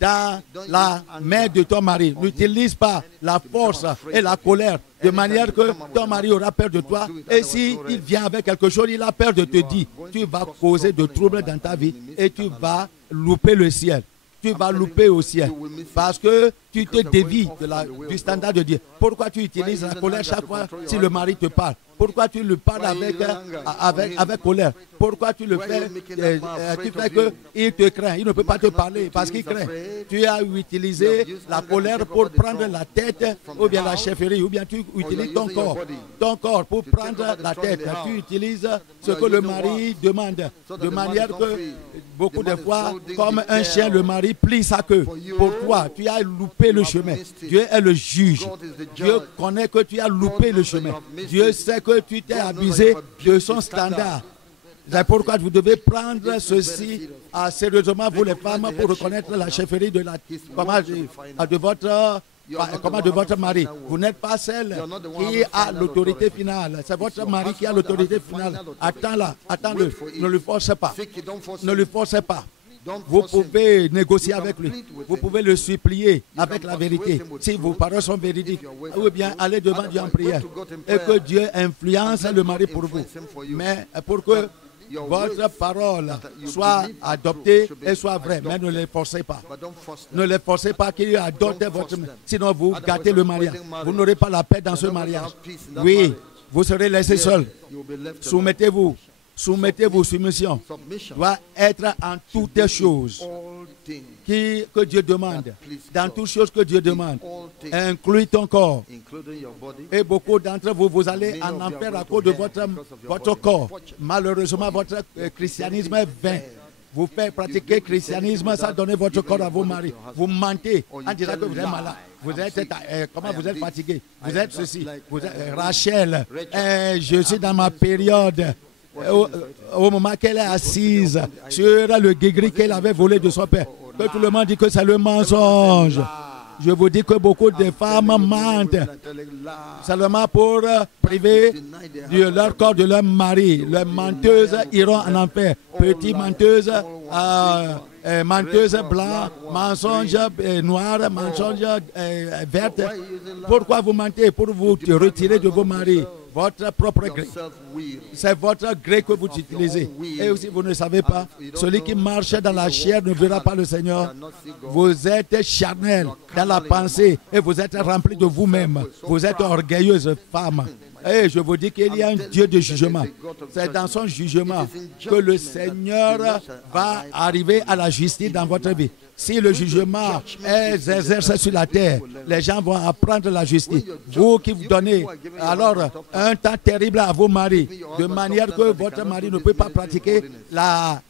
dans la main de ton mari. N'utilise pas la force et la colère de manière que ton mari aura peur de toi. Et s'il vient avec quelque chose, il a peur de te dire. Tu vas causer de troubles dans ta vie et tu vas louper le ciel. Tu vas louper au ciel parce que tu te dévies du standard de Dieu. Pourquoi tu utilises la colère chaque fois si le mari te parle? Pourquoi tu le parles avec colère? Pourquoi tu le fais? Tu fais qu'il te craint. Il ne peut pas te parler parce qu'il craint. Tu as utilisé la colère pour prendre la tête ou bien la chefferie ou bien tu utilises ton corps pour prendre la tête. Tu utilises ce que le mari demande de manière que beaucoup de fois, comme un chien, le mari plie sa queue. Pour toi, tu as loupé le chemin. Dieu est le juge. Dieu connaît que tu as loupé le chemin. Dieu sait que tu t'es abusé de son standard. C'est pourquoi vous devez prendre ceci sérieusement, vous les femmes, pour reconnaître la chefferie de votre mari. Vous n'êtes pas celle qui a l'autorité finale. C'est votre mari qui a l'autorité finale. Attends-le. Ne le forcez pas. Ne le forcez pas. Vous pouvez négocier avec lui. Vous pouvez le supplier avec la vérité. Si vos paroles sont véridiques, ou bien allez devant Dieu en prière. Et que Dieu influence le mari pour vous. Mais pour que votre parole soit adoptée et soit vraie. Mais ne les forcez pas. Ne les forcez pas qu'il adopte votre... Sinon vous gâtez le mariage. Vous n'aurez pas la paix dans ce mariage. Oui, vous serez laissé seul. Soumettez-vous. Soumettez-vous, soumission doit être en toutes choses que Dieu demande. Dans toutes choses que Dieu demande, inclus ton corps. Et beaucoup d'entre vous, vous allez en enfer à cause de votre corps. Malheureusement, votre christianisme est vain. Vous faites pratiquer le christianisme sans donner votre corps à vos maris. Vous mentez en disant que vous êtes malade. Vous êtes fatigué. Vous êtes ceci. Vous êtes Rachel. Je suis dans ma période. Au moment qu'elle est assise sur le guigri qu'elle avait volé de son père, que tout le monde dit que c'est le mensonge. Je vous dis que beaucoup de femmes mentent seulement pour priver de leur corps de leur mari. Les menteuses iront en enfer. Petites menteuses, menteuses blancs, mensonges noirs, mensonges vertes. Pourquoi vous mentez? Pour vous retirer de vos maris. Votre propre gré. C'est votre gré que vous utilisez. Et aussi, vous ne savez pas, celui qui marche dans la chair ne verra pas le Seigneur. Vous êtes charnel dans la pensée et vous êtes rempli de vous-même. Vous êtes orgueilleuse femme. Et je vous dis qu'il y a un Dieu de jugement. C'est dans son jugement que le Seigneur va arriver à la justice dans votre vie. Si le jugement est exercé sur la terre, les gens vont apprendre la justice. Vous qui vous donnez alors un temps terrible à vos maris, de manière que votre mari ne peut pas pratiquer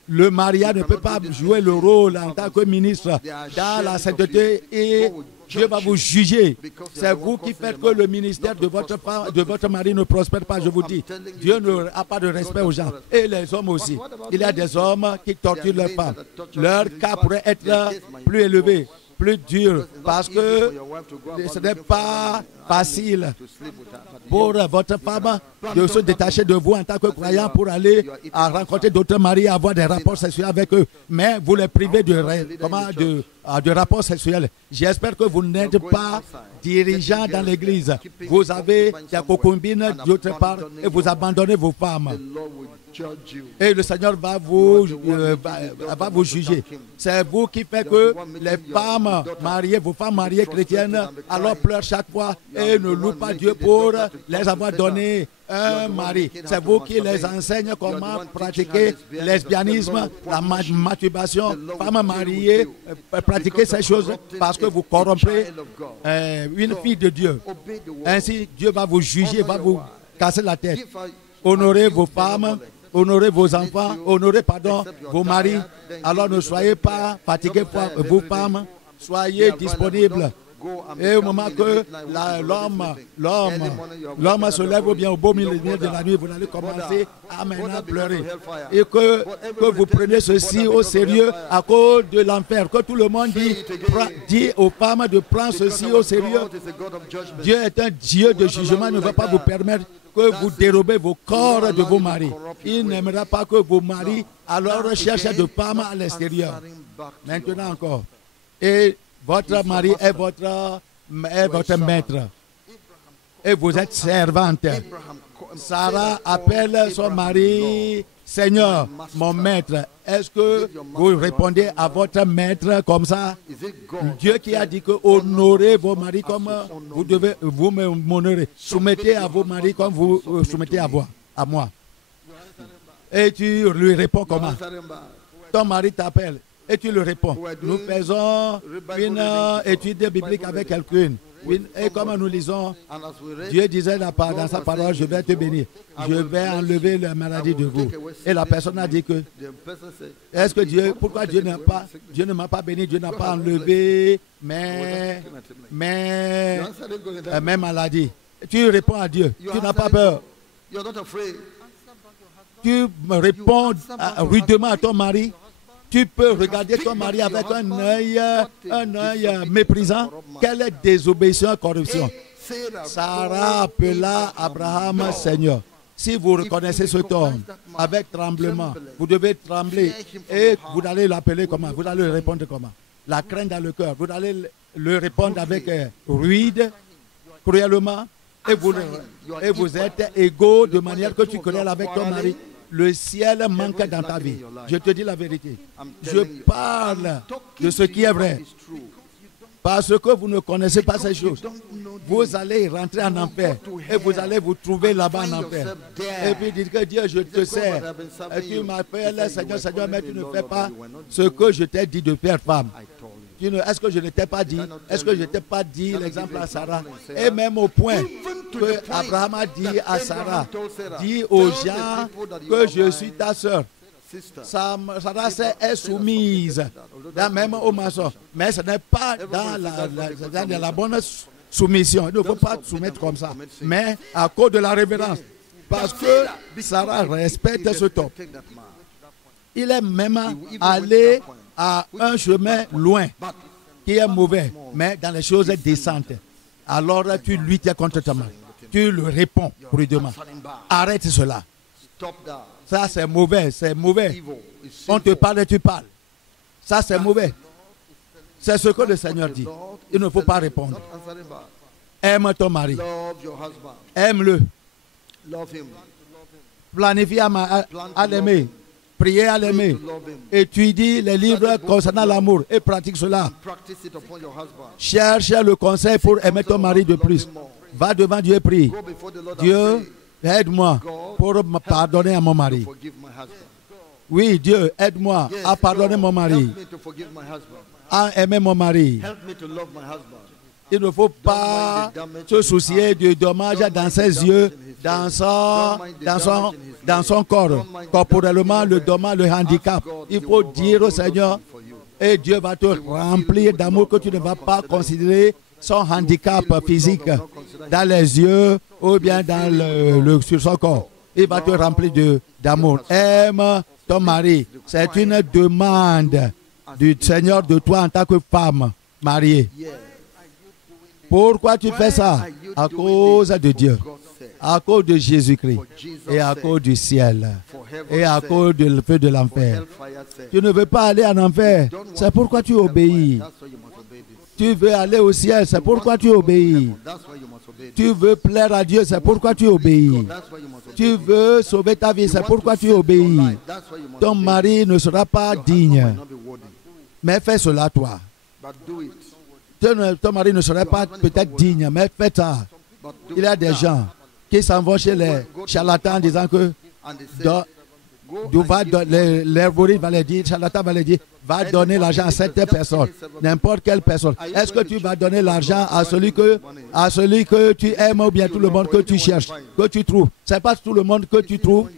le mariage, ne peut pas jouer le rôle en tant que ministre dans la sainteté et Dieu va vous juger. C'est vous qui faites que le ministère de votre femme, de votre mari ne prospère pas, je vous dis. Dieu n'a pas de respect aux gens. Et les hommes aussi. Il y a des hommes qui torturent leurs femmes. Leur cas pourrait être plus élevé, plus dur, parce que ce n'est pas facile pour votre femme de se détacher de vous en tant que croyant pour aller à rencontrer d'autres maris et avoir des rapports sexuels avec eux. Mais vous les privez de rapports sexuels. J'espère que vous n'êtes pas dirigeant dans l'église. Vous avez des concubines d'autre part et vous abandonnez vos femmes. Et le Seigneur va vous juger. C'est vous qui faites que les femmes mariées, vos femmes mariées chrétiennes, alors pleurent chaque fois et ne louent pas Dieu pour les avoir donné un mari. C'est vous qui les enseignez comment pratiquer le lesbianisme, la masturbation. Femmes mariées, pratiquez ces choses parce que vous corrompez une fille de Dieu. Ainsi, Dieu va vous juger, va vous casser la tête. Honorez vos femmes, honorez vos enfants, honorez, vos maris. Alors ne soyez pas fatigués, vos femmes, soyez disponibles. Et au moment que l'homme se lève ou bien au beau milieu de la nuit, vous allez commencer à maintenant pleurer. Et que vous preniez ceci au sérieux à cause de l'enfer. Que tout le monde dit aux femmes de prendre ceci au sérieux. Dieu est un Dieu de jugement, il ne va pas vous permettre que vous dérobez vos corps de vos maris. Il n'aimera pas que vos maris alors cherchent de femmes à l'extérieur. Maintenant encore. Et votre mari est votre maître. Et vous êtes servante. Sarah appelle son mari Seigneur, mon maître. Est-ce que vous répondez à votre maître comme ça? Dieu qui a dit que honorez vos maris comme vous devez vous m'honorer. Soumettez à vos maris comme vous soumettez à moi. Et tu lui réponds comment? Ton mari t'appelle. Et tu le réponds. Nous faisons une étude biblique avec quelqu'un. Et comme nous lisons, Dieu disait dans sa parole, je vais te bénir. Je vais enlever la maladie de vous. Et la personne a dit que, est-ce que pourquoi Dieu ne m'a pas béni, Dieu n'a pas enlevé mes maladies. Tu réponds à Dieu. Tu n'as pas peur. Tu réponds rudement à ton mari. Tu peux regarder ton mari avec un œil méprisant. Quelle est désobéissance, corruption? Sarah appela Abraham Seigneur. Si vous reconnaissez cet homme avec tremblement, vous devez trembler et vous allez l'appeler comment? Vous allez le répondre comment? La crainte dans le cœur. Vous allez le répondre avec rude, cruellement, et vous êtes égaux de manière que tu querelles avec ton mari. Le ciel manque dans ta vie. Je te dis la vérité. Je parle de ce qui est vrai. Parce que vous ne connaissez pas ces choses. Vous allez rentrer en enfer. Et vous allez vous trouver là-bas en enfer. Et puis dire que Dieu, je te sers. Et tu m'appelles, Seigneur, Seigneur, mais tu ne fais pas ce que je t'ai dit de faire, femme. Est-ce que je ne t'ai pas dit? Est-ce que je ne t'ai pas dit l'exemple à Sarah? Et même au point que Abraham a dit à Sarah, dis aux gens que je suis ta soeur. Sarah est soumise, même au maçon. Mais ce n'est pas dans la bonne soumission. Il ne faut pas soumettre comme ça. Mais à cause de la révérence. Parce que Sarah respecte ce homme. Il est même allé à un chemin loin qui est mauvais, mais dans les choses décentes. Alors tu luttes contre ta main. Tu le réponds prudemment. Arrête cela. Ça c'est mauvais, c'est mauvais. On te parle et tu parles. Ça c'est mauvais. C'est ce que le Seigneur dit. Il ne faut pas répondre. Aime ton mari. Aime-le. Planifie à l'aimer. Priez à l'aimer. Étudie les livres concernant l'amour et pratique cela. Cherche le conseil pour aimer ton mari de plus. Va devant Dieu et prie. Dieu, aide-moi pour me pardonner à mon mari. Oui, Dieu, aide-moi à pardonner mon mari, à aimer mon mari. Il ne faut pas se soucier du dommage dans ses yeux, dans son corps. Corporellement, le dommage, le handicap. Il faut dire au Seigneur, Et Dieu va te remplir d'amour que tu ne vas pas considérer son handicap physique dans les yeux ou bien sur son corps. Il va te remplir d'amour. Aime ton mari. C'est une demande du Seigneur de toi en tant que femme mariée. Pourquoi tu fais ça? À cause de Dieu, à cause de Jésus-Christ et à cause du ciel et à cause du feu de l'enfer. Tu ne veux pas aller en enfer, c'est pourquoi tu obéis. Tu veux aller au ciel, c'est pourquoi tu obéis. Tu veux plaire à Dieu, c'est pourquoi tu obéis. Tu veux sauver ta vie, c'est pourquoi tu obéis. Ton mari ne sera pas digne, mais fais cela toi. Ton mari ne serait pas peut-être digne, mais fais ça. Il y a des gens qui s'en vont chez les charlatans en disant que l'herboriste va les dire, charlatan va les dire, va donner l'argent à cette personne, n'importe quelle personne. Est-ce que tu vas donner l'argent à celui que tu aimes ou bien tout le monde que tu cherches, que tu trouves? Ce n'est pas tout le monde que tu trouves.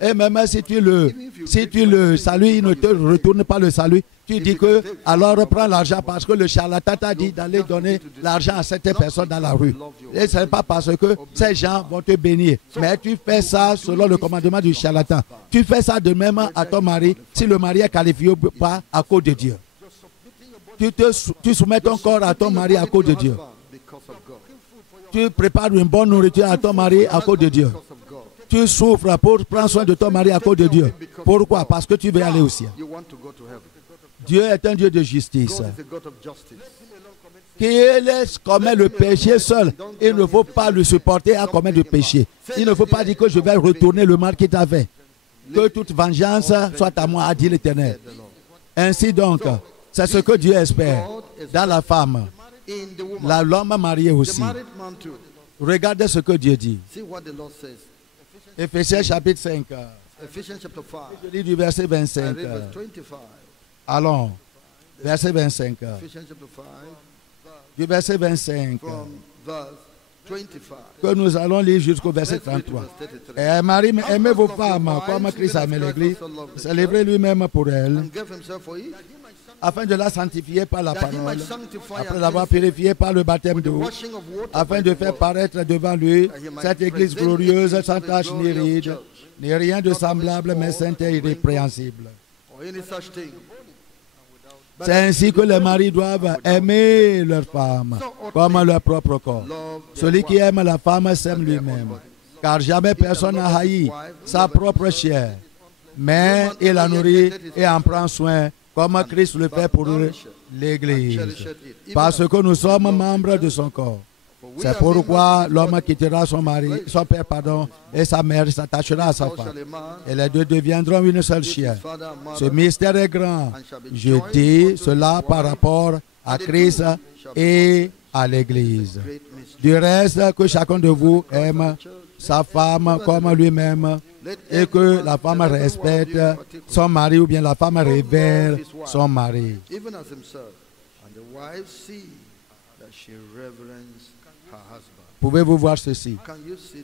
Et même si tu le salues, il ne te retourne pas le salut. Tu dis que, alors reprends l'argent parce que le charlatan t'a dit d'aller donner l'argent à cette personne dans la rue. Et ce n'est pas parce que ces gens vont te bénir. Mais tu fais ça selon le commandement du charlatan. Tu fais ça de même à ton mari si le mari est qualifié ou pas à cause de Dieu. Tu soumets ton corps à ton mari à cause de Dieu. Tu prépares une bonne nourriture à ton mari à cause de Dieu. Tu souffres pour prendre soin de ton mari à cause de Dieu. Pourquoi? Parce que tu veux aller au ciel. Dieu est un Dieu de justice. Qu'il commet le péché seul, il ne faut pas le supporter à commettre le péché. Il ne faut pas dire que je vais retourner le mal qu'il t'a fait. Que toute vengeance soit à moi, a dit l'Éternel. Ainsi donc, c'est ce que Dieu espère dans la femme, l'homme marié aussi. Regardez ce que Dieu dit. Éphésiens chapitre 5. Je lis du verset 25. Allons, verset 25. Du verset 25. Que nous allons lire jusqu'au verset 33. Et Marie, aimez vos femmes comme Christ a aimé l'Église, célébrez lui-même pour elle, afin de la sanctifier par la parole, après l'avoir purifiée par le baptême d'eau, afin de faire paraître devant lui cette Église glorieuse, sans tache ni ride, ni rien de semblable, mais sainte et irrépréhensible. C'est ainsi que les maris doivent aimer leur femme comme leur propre corps. Celui qui aime la femme s'aime lui-même, car jamais personne n'a haï sa propre chair, mais il la nourrit et en prend soin, comme Christ le fait pour l'Église, parce que nous sommes membres de son corps. C'est pourquoi l'homme quittera son père et sa mère s'attachera à sa femme. Et les deux deviendront une seule chair. Ce mystère est grand. Je dis cela par rapport à Christ et à l'Église. Du reste, que chacun de vous aime sa femme comme lui-même et que la femme respecte son mari ou bien la femme révère son mari. Pouvez-vous voir ceci?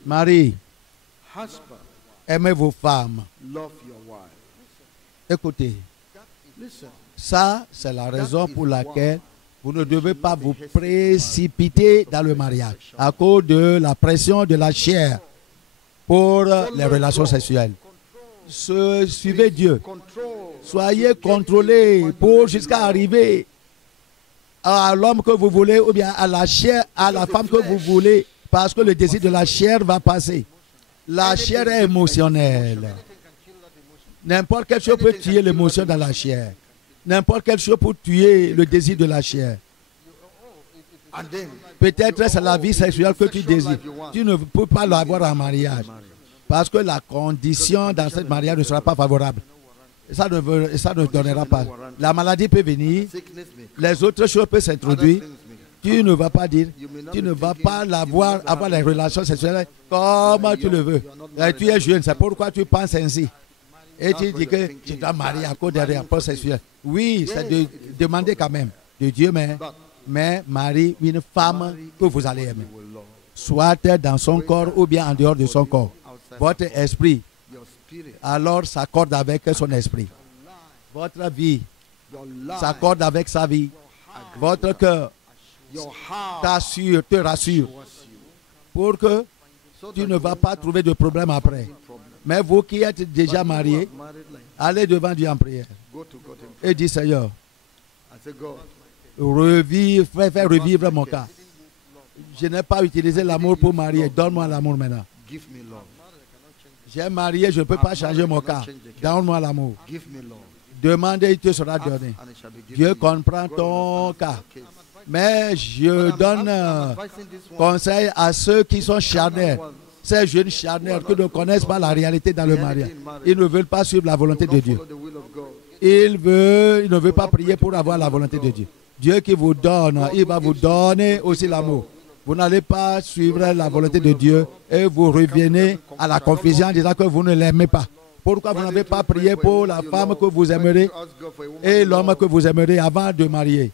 Marie, aimez vos femmes. Écoutez, ça c'est la raison pour laquelle vous ne devez pas vous précipiter dans le mariage à cause de la pression de la chair pour les relations sexuelles. Suivez Dieu. Soyez contrôlés pour jusqu'à arriver à l'homme que vous voulez ou bien à la chair, à la femme que vous voulez, parce que le désir de la chair va passer. La chair est émotionnelle. N'importe quelle chose peut tuer l'émotion dans la chair. N'importe quelle chose peut tuer le désir de la chair. Peut-être c'est la vie sexuelle que tu désires. Tu ne peux pas l'avoir en mariage. Parce que la condition dans ce mariage ne sera pas favorable. Ça ne donnera pas. La maladie peut venir. Les autres choses peuvent s'introduire. Tu ne vas pas dire, tu ne vas pas avoir les relations sexuelles comme tu le veux. Et tu es jeune, c'est pourquoi tu penses ainsi. Et tu dis que tu dois marier à cause des rapports sexuels. Oui, c'est de demander quand même de Dieu, mais marie une femme que vous allez aimer. Soit dans son corps ou bien en dehors de son corps. Votre esprit, alors s'accorde avec son esprit. Votre vie your life, s'accorde avec sa vie. Votre cœur your heart t'assure, te rassure, towards you. pour que So tu that ne you vas won't pas trouver de problème après. have problem. Mais vous qui êtes déjà But you mariés, who are married, like, allez devant Dieu en prière go to God in prayer. et dis Seigneur, I say, God, fais revivre mon cas. Je n'ai pas utilisé l'amour pour marier. Donne-moi l'amour maintenant. give me love. J'ai marié, je ne peux pas changer mon cas. Donne-moi l'amour. Give me love. Demandez, il te sera Ask, donné. and it shall be given Dieu you. comprend God ton understands cas. your case. Mais je donne I'm advising this one. conseil à ceux qui sont charnels, ces jeunes charnels qui ne connaissent pas la réalité dans le mariage. Ils ne veulent pas suivre la volonté de Dieu. Follow the will of God. Ils ne veulent pas prier pour avoir la volonté de Dieu. Dieu qui vous donne, il va vous donner aussi l'amour. Vous n'allez pas suivre la volonté de Dieu et vous revenez à la confusion en disant que vous ne l'aimez pas. Pourquoi vous n'avez pas prié pour la femme que vous aimerez et l'homme que vous aimerez avant de marier?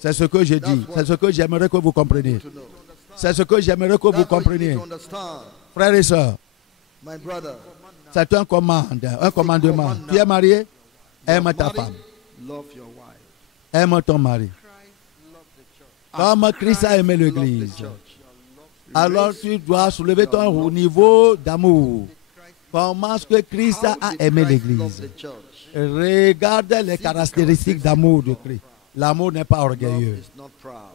C'est ce que je dis. C'est ce que j'aimerais que vous compreniez. C'est ce que j'aimerais que vous compreniez. Frères et sœurs, My brother, c'est un commandement. Tu es marié? Aime ta femme. love your wife. Aime ton mari. Comme Christ a aimé l'Église, alors tu dois soulever ton niveau d'amour. Comment est-ce que Christ a aimé l'Église? Regarde les caractéristiques d'amour de Christ. L'amour n'est pas orgueilleux. It's not proud.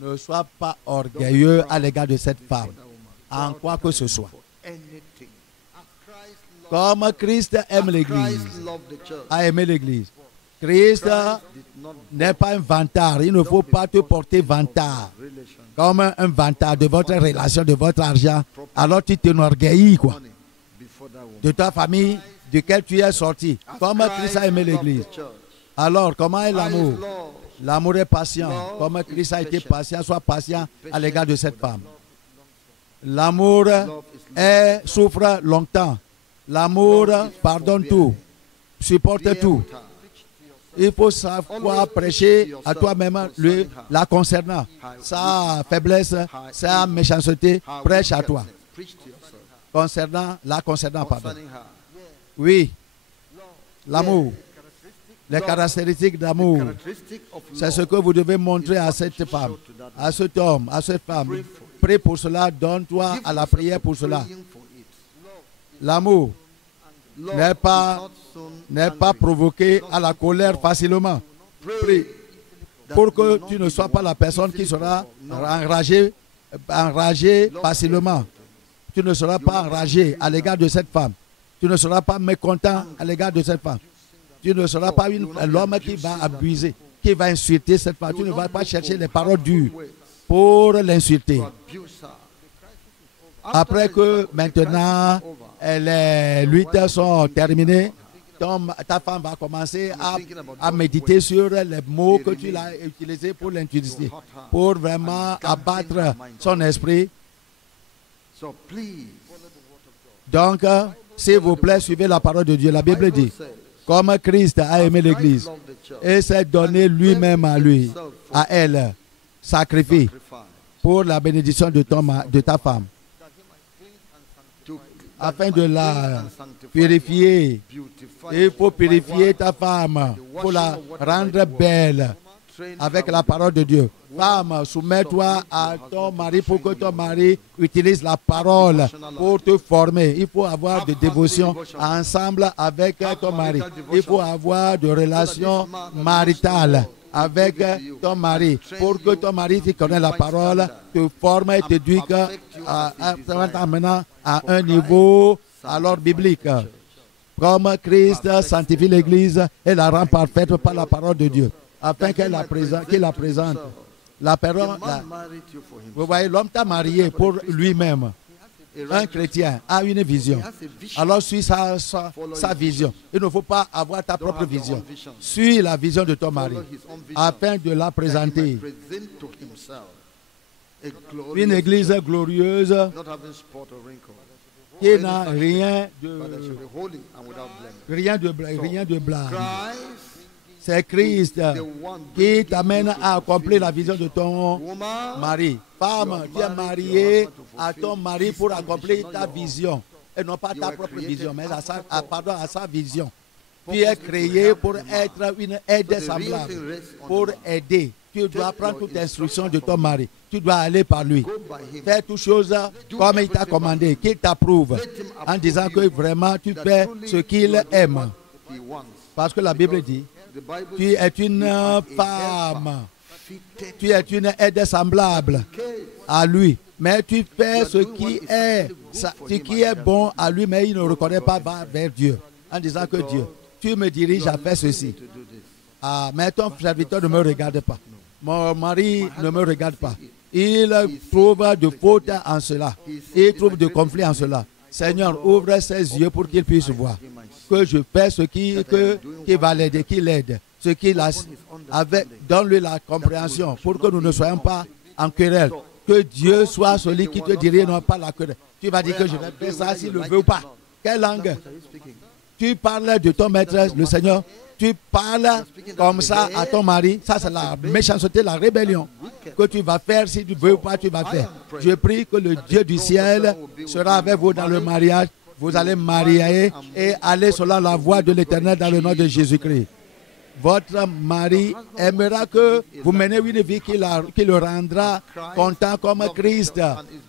Ne sois pas orgueilleux à l'égard de cette femme, en quoi que ce soit. Anything. Comme Christ aime l'Église, Christ loved the church. a aimé l'Église. Christ Christ did not n'est pas un vantard. Il ne faut pas te porter vantard. relation Comme un vantard de votre relation, de votre argent. Alors tu t'enorgueillis, quoi. money before that woman. De ta famille, duquel tu es sorti. Comme Christ a aimé l'Église. Loved the church. Alors, comment est l'amour? Christ love. L'amour est patient. Comme Christ a été patient, sois patient à l'égard de cette femme. L'amour souffre longtemps. L'amour pardonne tout, supporte tout. Il faut savoir prêcher à toi-même la concernant. Sa faiblesse, sa méchanceté, prêche à toi. Preach to yourself. Concernant, pardon. Concerning her. Oui, l'amour, les caractéristiques d'amour, Characteristic of c'est ce love. que vous devez montrer à cette femme, à cet homme, à cette femme. Prie pour cela, donne-toi Give à la yourself prière to pour cela. praying for it. L'amour Love n'est pas, is not soon n'est pas angry. provoqué à la colère facilement. Prie That pour you que will not tu ne be sois the pas one la personne qui easily sera provoked. No. enragée facilement. Tu ne seras pas enragé à l'égard de cette femme. Tu ne seras pas mécontent à l'égard de cette femme. Tu ne seras pas l'homme qui va abuser, qui va insulter cette femme. Tu ne vas pas chercher les paroles dures pour l'insulter. Abuse her. Après que maintenant les luttes sont terminées, ta femme va commencer à méditer sur les mots que tu l'as utilisés pour l'intuition, pour vraiment abattre son esprit. So please, Donc, s'il vous plaît, suivez la parole de Dieu. La Bible dit, comme Christ a aimé l'Église loved the church. et s'est donné lui-même à lui, à elle, sacrifice Sacrifice. pour la bénédiction de ta femme, To afin de la and sanctify, purifier. beautify, Il faut purifier ta femme pour la rendre belle train avec her la parole de Dieu. Femme, soumets-toi à ton mari pour que ton mari utilise la parole pour te former. Il faut avoir de dévotion ensemble avec ton mari. Il faut avoir de relations maritales avec ton mari pour que ton mari qui connaît la parole te forme et t'éduque maintenant à un niveau alors biblique. Comme Christ sanctifie l'Église et la rend parfaite par la parole de Dieu, afin qu'il la présente. La parole, The man married you for him. vous voyez, l'homme t'a marié pour lui-même. Un chrétien a une vision. Alors suis sa vision. Il ne faut pas avoir ta propre vision. Suis la vision de ton mari Follow his own vision. afin de la That he présenter. might present to himself a glorious Une église church, glorieuse not having spot or wrinkle, qui n'a rien but that shall de, be holy and without blemish. rien de blâme. Christ, C'est Christ the one qui bringing t'amène you à to accomplir la fulfill vision de ton woman, mari. Femme, tu es mariée à ton mari pour accomplir ta vision. Et non pas ta propre vision, mais à sa vision. Tu es créé pour être une aide semblable, pour aider. Tu dois prendre toute instruction de ton mari. Tu dois aller par lui. Fais toutes choses comme il t'a commandé, qu'il t'approuve, en disant que vraiment tu fais ce qu'il aime. Parce que la Bible dit, tu es une femme, tu es une aide semblable à lui. Mais tu fais ce qui est bon à lui, mais il ne reconnaît pas vers Dieu, en disant que Dieu, tu me diriges à faire ceci. Ah, mais ton serviteur ne me regarde pas. Mon mari ne me regarde pas. Il trouve de fautes en cela. Il trouve de conflits en cela. Seigneur, ouvre ses yeux pour qu'il puisse voir que je fais ce qui va l'aider, qui l'aide. Ce qu'il a, donne-lui la compréhension pour que nous ne soyons pas en querelle. Que Dieu soit celui qui te dirige, non pas la querelle. Tu vas dire que je vais faire ça s'il le veut ou pas. Quelle langue? Tu parles de ton maître, le Seigneur. Tu parles comme ça à ton mari. Ça, c'est la méchanceté, la rébellion. Que tu vas faire, si tu veux ou pas, tu vas faire. Je prie que le Dieu du ciel sera avec vous dans le mariage. Vous allez marier et aller selon la voie de l'Éternel dans le nom de Jésus-Christ. Votre mari aimera que vous menez une vie qui le rendra content comme Christ.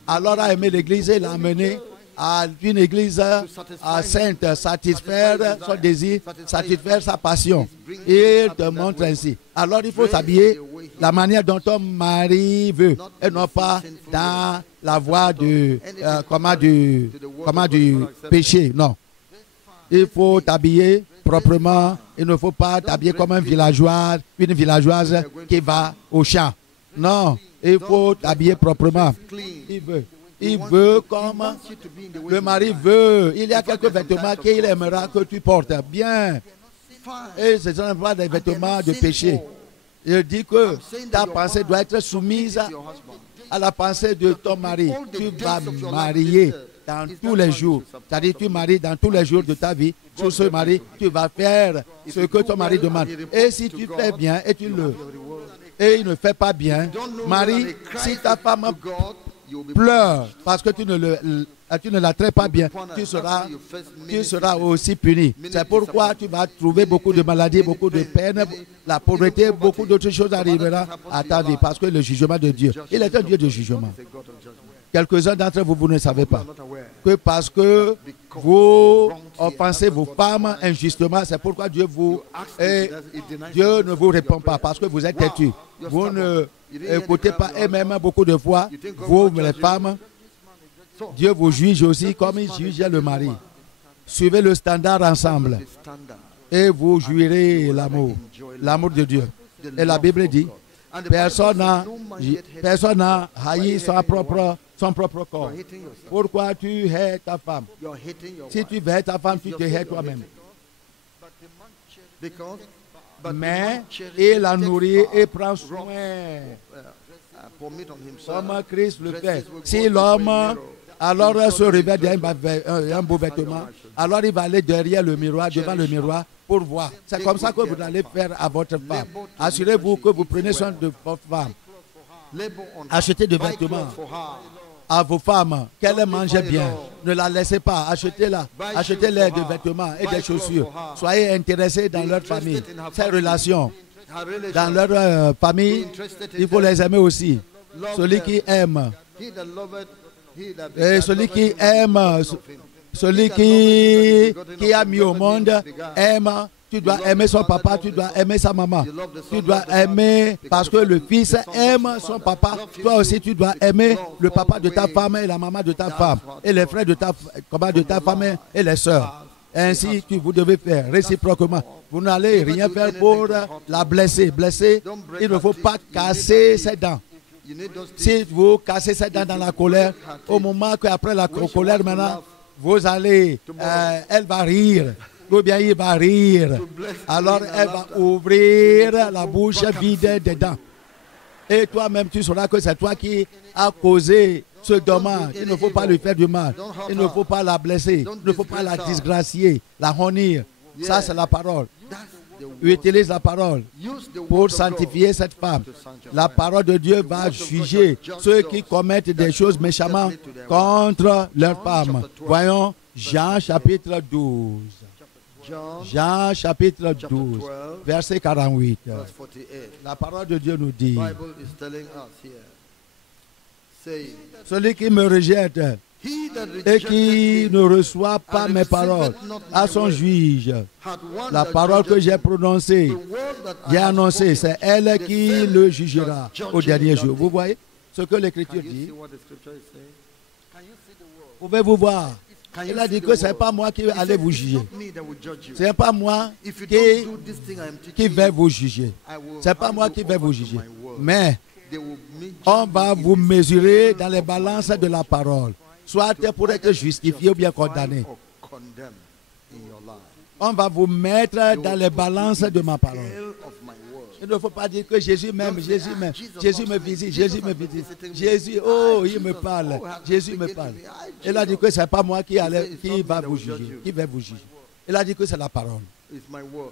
Alors à aimer l'Église et l'amener à une église sainte, satisfaire son désir, satisfaire sa passion. Il te montre ainsi. Alors il faut s'habiller la manière dont ton mari veut et non pas dans la voie du péché. Non. Il faut t'habiller proprement. Il ne faut pas t'habiller comme un villageois, une villageoise qui va au champ. Non, il faut t'habiller proprement. Il veut comme le mari veut. Il y a quelques vêtements qu'il aimera que tu portes bien. Et ce ne sont pas des vêtements de péché. Il dit que ta pensée doit être soumise à la pensée de ton mari. Tu vas marier dans tous les jours. C'est-à-dire tu maries dans tous les jours de ta vie. Sur ce mari, tu vas faire ce que ton mari demande. Et si tu fais bien et il ne fait pas bien, Marie, si ta femme pleure parce que tu ne la traites pas bien, tu seras aussi puni. C'est pourquoi tu vas trouver beaucoup de maladies, beaucoup de peines, la pauvreté, beaucoup d'autres choses arriveront à ta vie parce que le jugement de Dieu, il est un Dieu de jugement. Quelques-uns d'entre vous, vous ne savez pas que parce que vous offensez vos femmes injustement, c'est pourquoi Dieu ne vous répond pas parce que vous êtes têtus. Vous ne écoutez pas et même beaucoup de fois, vous les femmes, Dieu vous juge aussi comme il juge le mari. Suivez le standard ensemble et vous jouirez l'amour de Dieu. Et la Bible dit, personne n'a haï son propre corps. Pourquoi tu hais ta femme? Si tu hais ta femme, tu te hais toi-même. Mais il la nourrit et prend soin. Comme Christ le fait. Si l'homme alors se revêt d'un beau vêtement, alors il va aller derrière le miroir, devant le miroir, pour voir. C'est comme ça que vous allez faire à votre femme. Assurez-vous que vous prenez soin de votre femme. Achetez des vêtements à vos femmes, qu'elles mangent bien. Ne la laissez pas. Achetez-les des vêtements et des chaussures. Soyez intéressés dans leur famille, ces relations. Dans leur famille, il faut les aimer aussi. Celui qui aime, et celui qui aime, celui qui a mis au monde, aime. Tu dois aimer son papa, tu dois aimer sa maman. Tu dois aimer parce que le fils aime son papa. Toi aussi, tu dois aimer le papa de ta femme et la maman de ta femme. Et les frères de ta femme et les sœurs. Ainsi, vous devez faire réciproquement. Vous n'allez rien faire pour la blesser. Il ne faut pas casser ses dents. Si vous cassez ses dents dans la colère, au moment qu'après la colère maintenant, vous allez, elle va rire. Ou bien il va rire. Alors elle va ouvrir la bouche vide des dents. Et toi-même, tu sauras que c'est toi qui as causé ce dommage. Il ne faut pas lui faire du mal. Il ne faut pas la blesser. Il ne faut pas la disgracier, la honir. Ça, c'est la parole. Utilise la parole pour sanctifier cette femme. La parole de Dieu va juger ceux qui commettent des choses méchamment contre leur femme. Voyons Jean chapitre 12. Jean chapitre 12, 12, verset 48. verse 48. La parole de Dieu nous dit, Bible is telling us here, saying, celui qui me rejette he that et rejected qui me ne reçoit pas mes paroles à son juge, had one la that parole que judgeth j'ai him. prononcée, The word that I j'ai have annoncé, spoken, c'est elle the qui same le jugera shall au judge dernier him that jour. Vous day. voyez ce que Can l'Écriture you dit? see what the scripture is saying? Can you see the word? Pouvez-vous voir? Can Il you a see dit the que ce n'est word? pas moi qui vais He aller said, vous "It's juger. not me that will judge you. Ce n'est pas moi If you qui don't do this thing I am teaching qui vais you, vous juger. I will Ce n'est pas hand moi you qui vais over vous to juger. my word." Mais They will measure on you va in vous the mesurer scale dans les of my balances word, de la parole, soit pour être justifié ou bien condamné. or condemn in your life. On va vous mettre dans les balances de ma parole. Scale of my word. Il ne faut pas dire que Jésus m'aime, Jésus m'aime, Jésus me visite, Jésus me visite. Jésus, oh, il me parle, Jésus me parle. Il a dit que ce n'est pas moi qui va vous juger, qui va vous juger. Il a dit que c'est la parole. It's my word.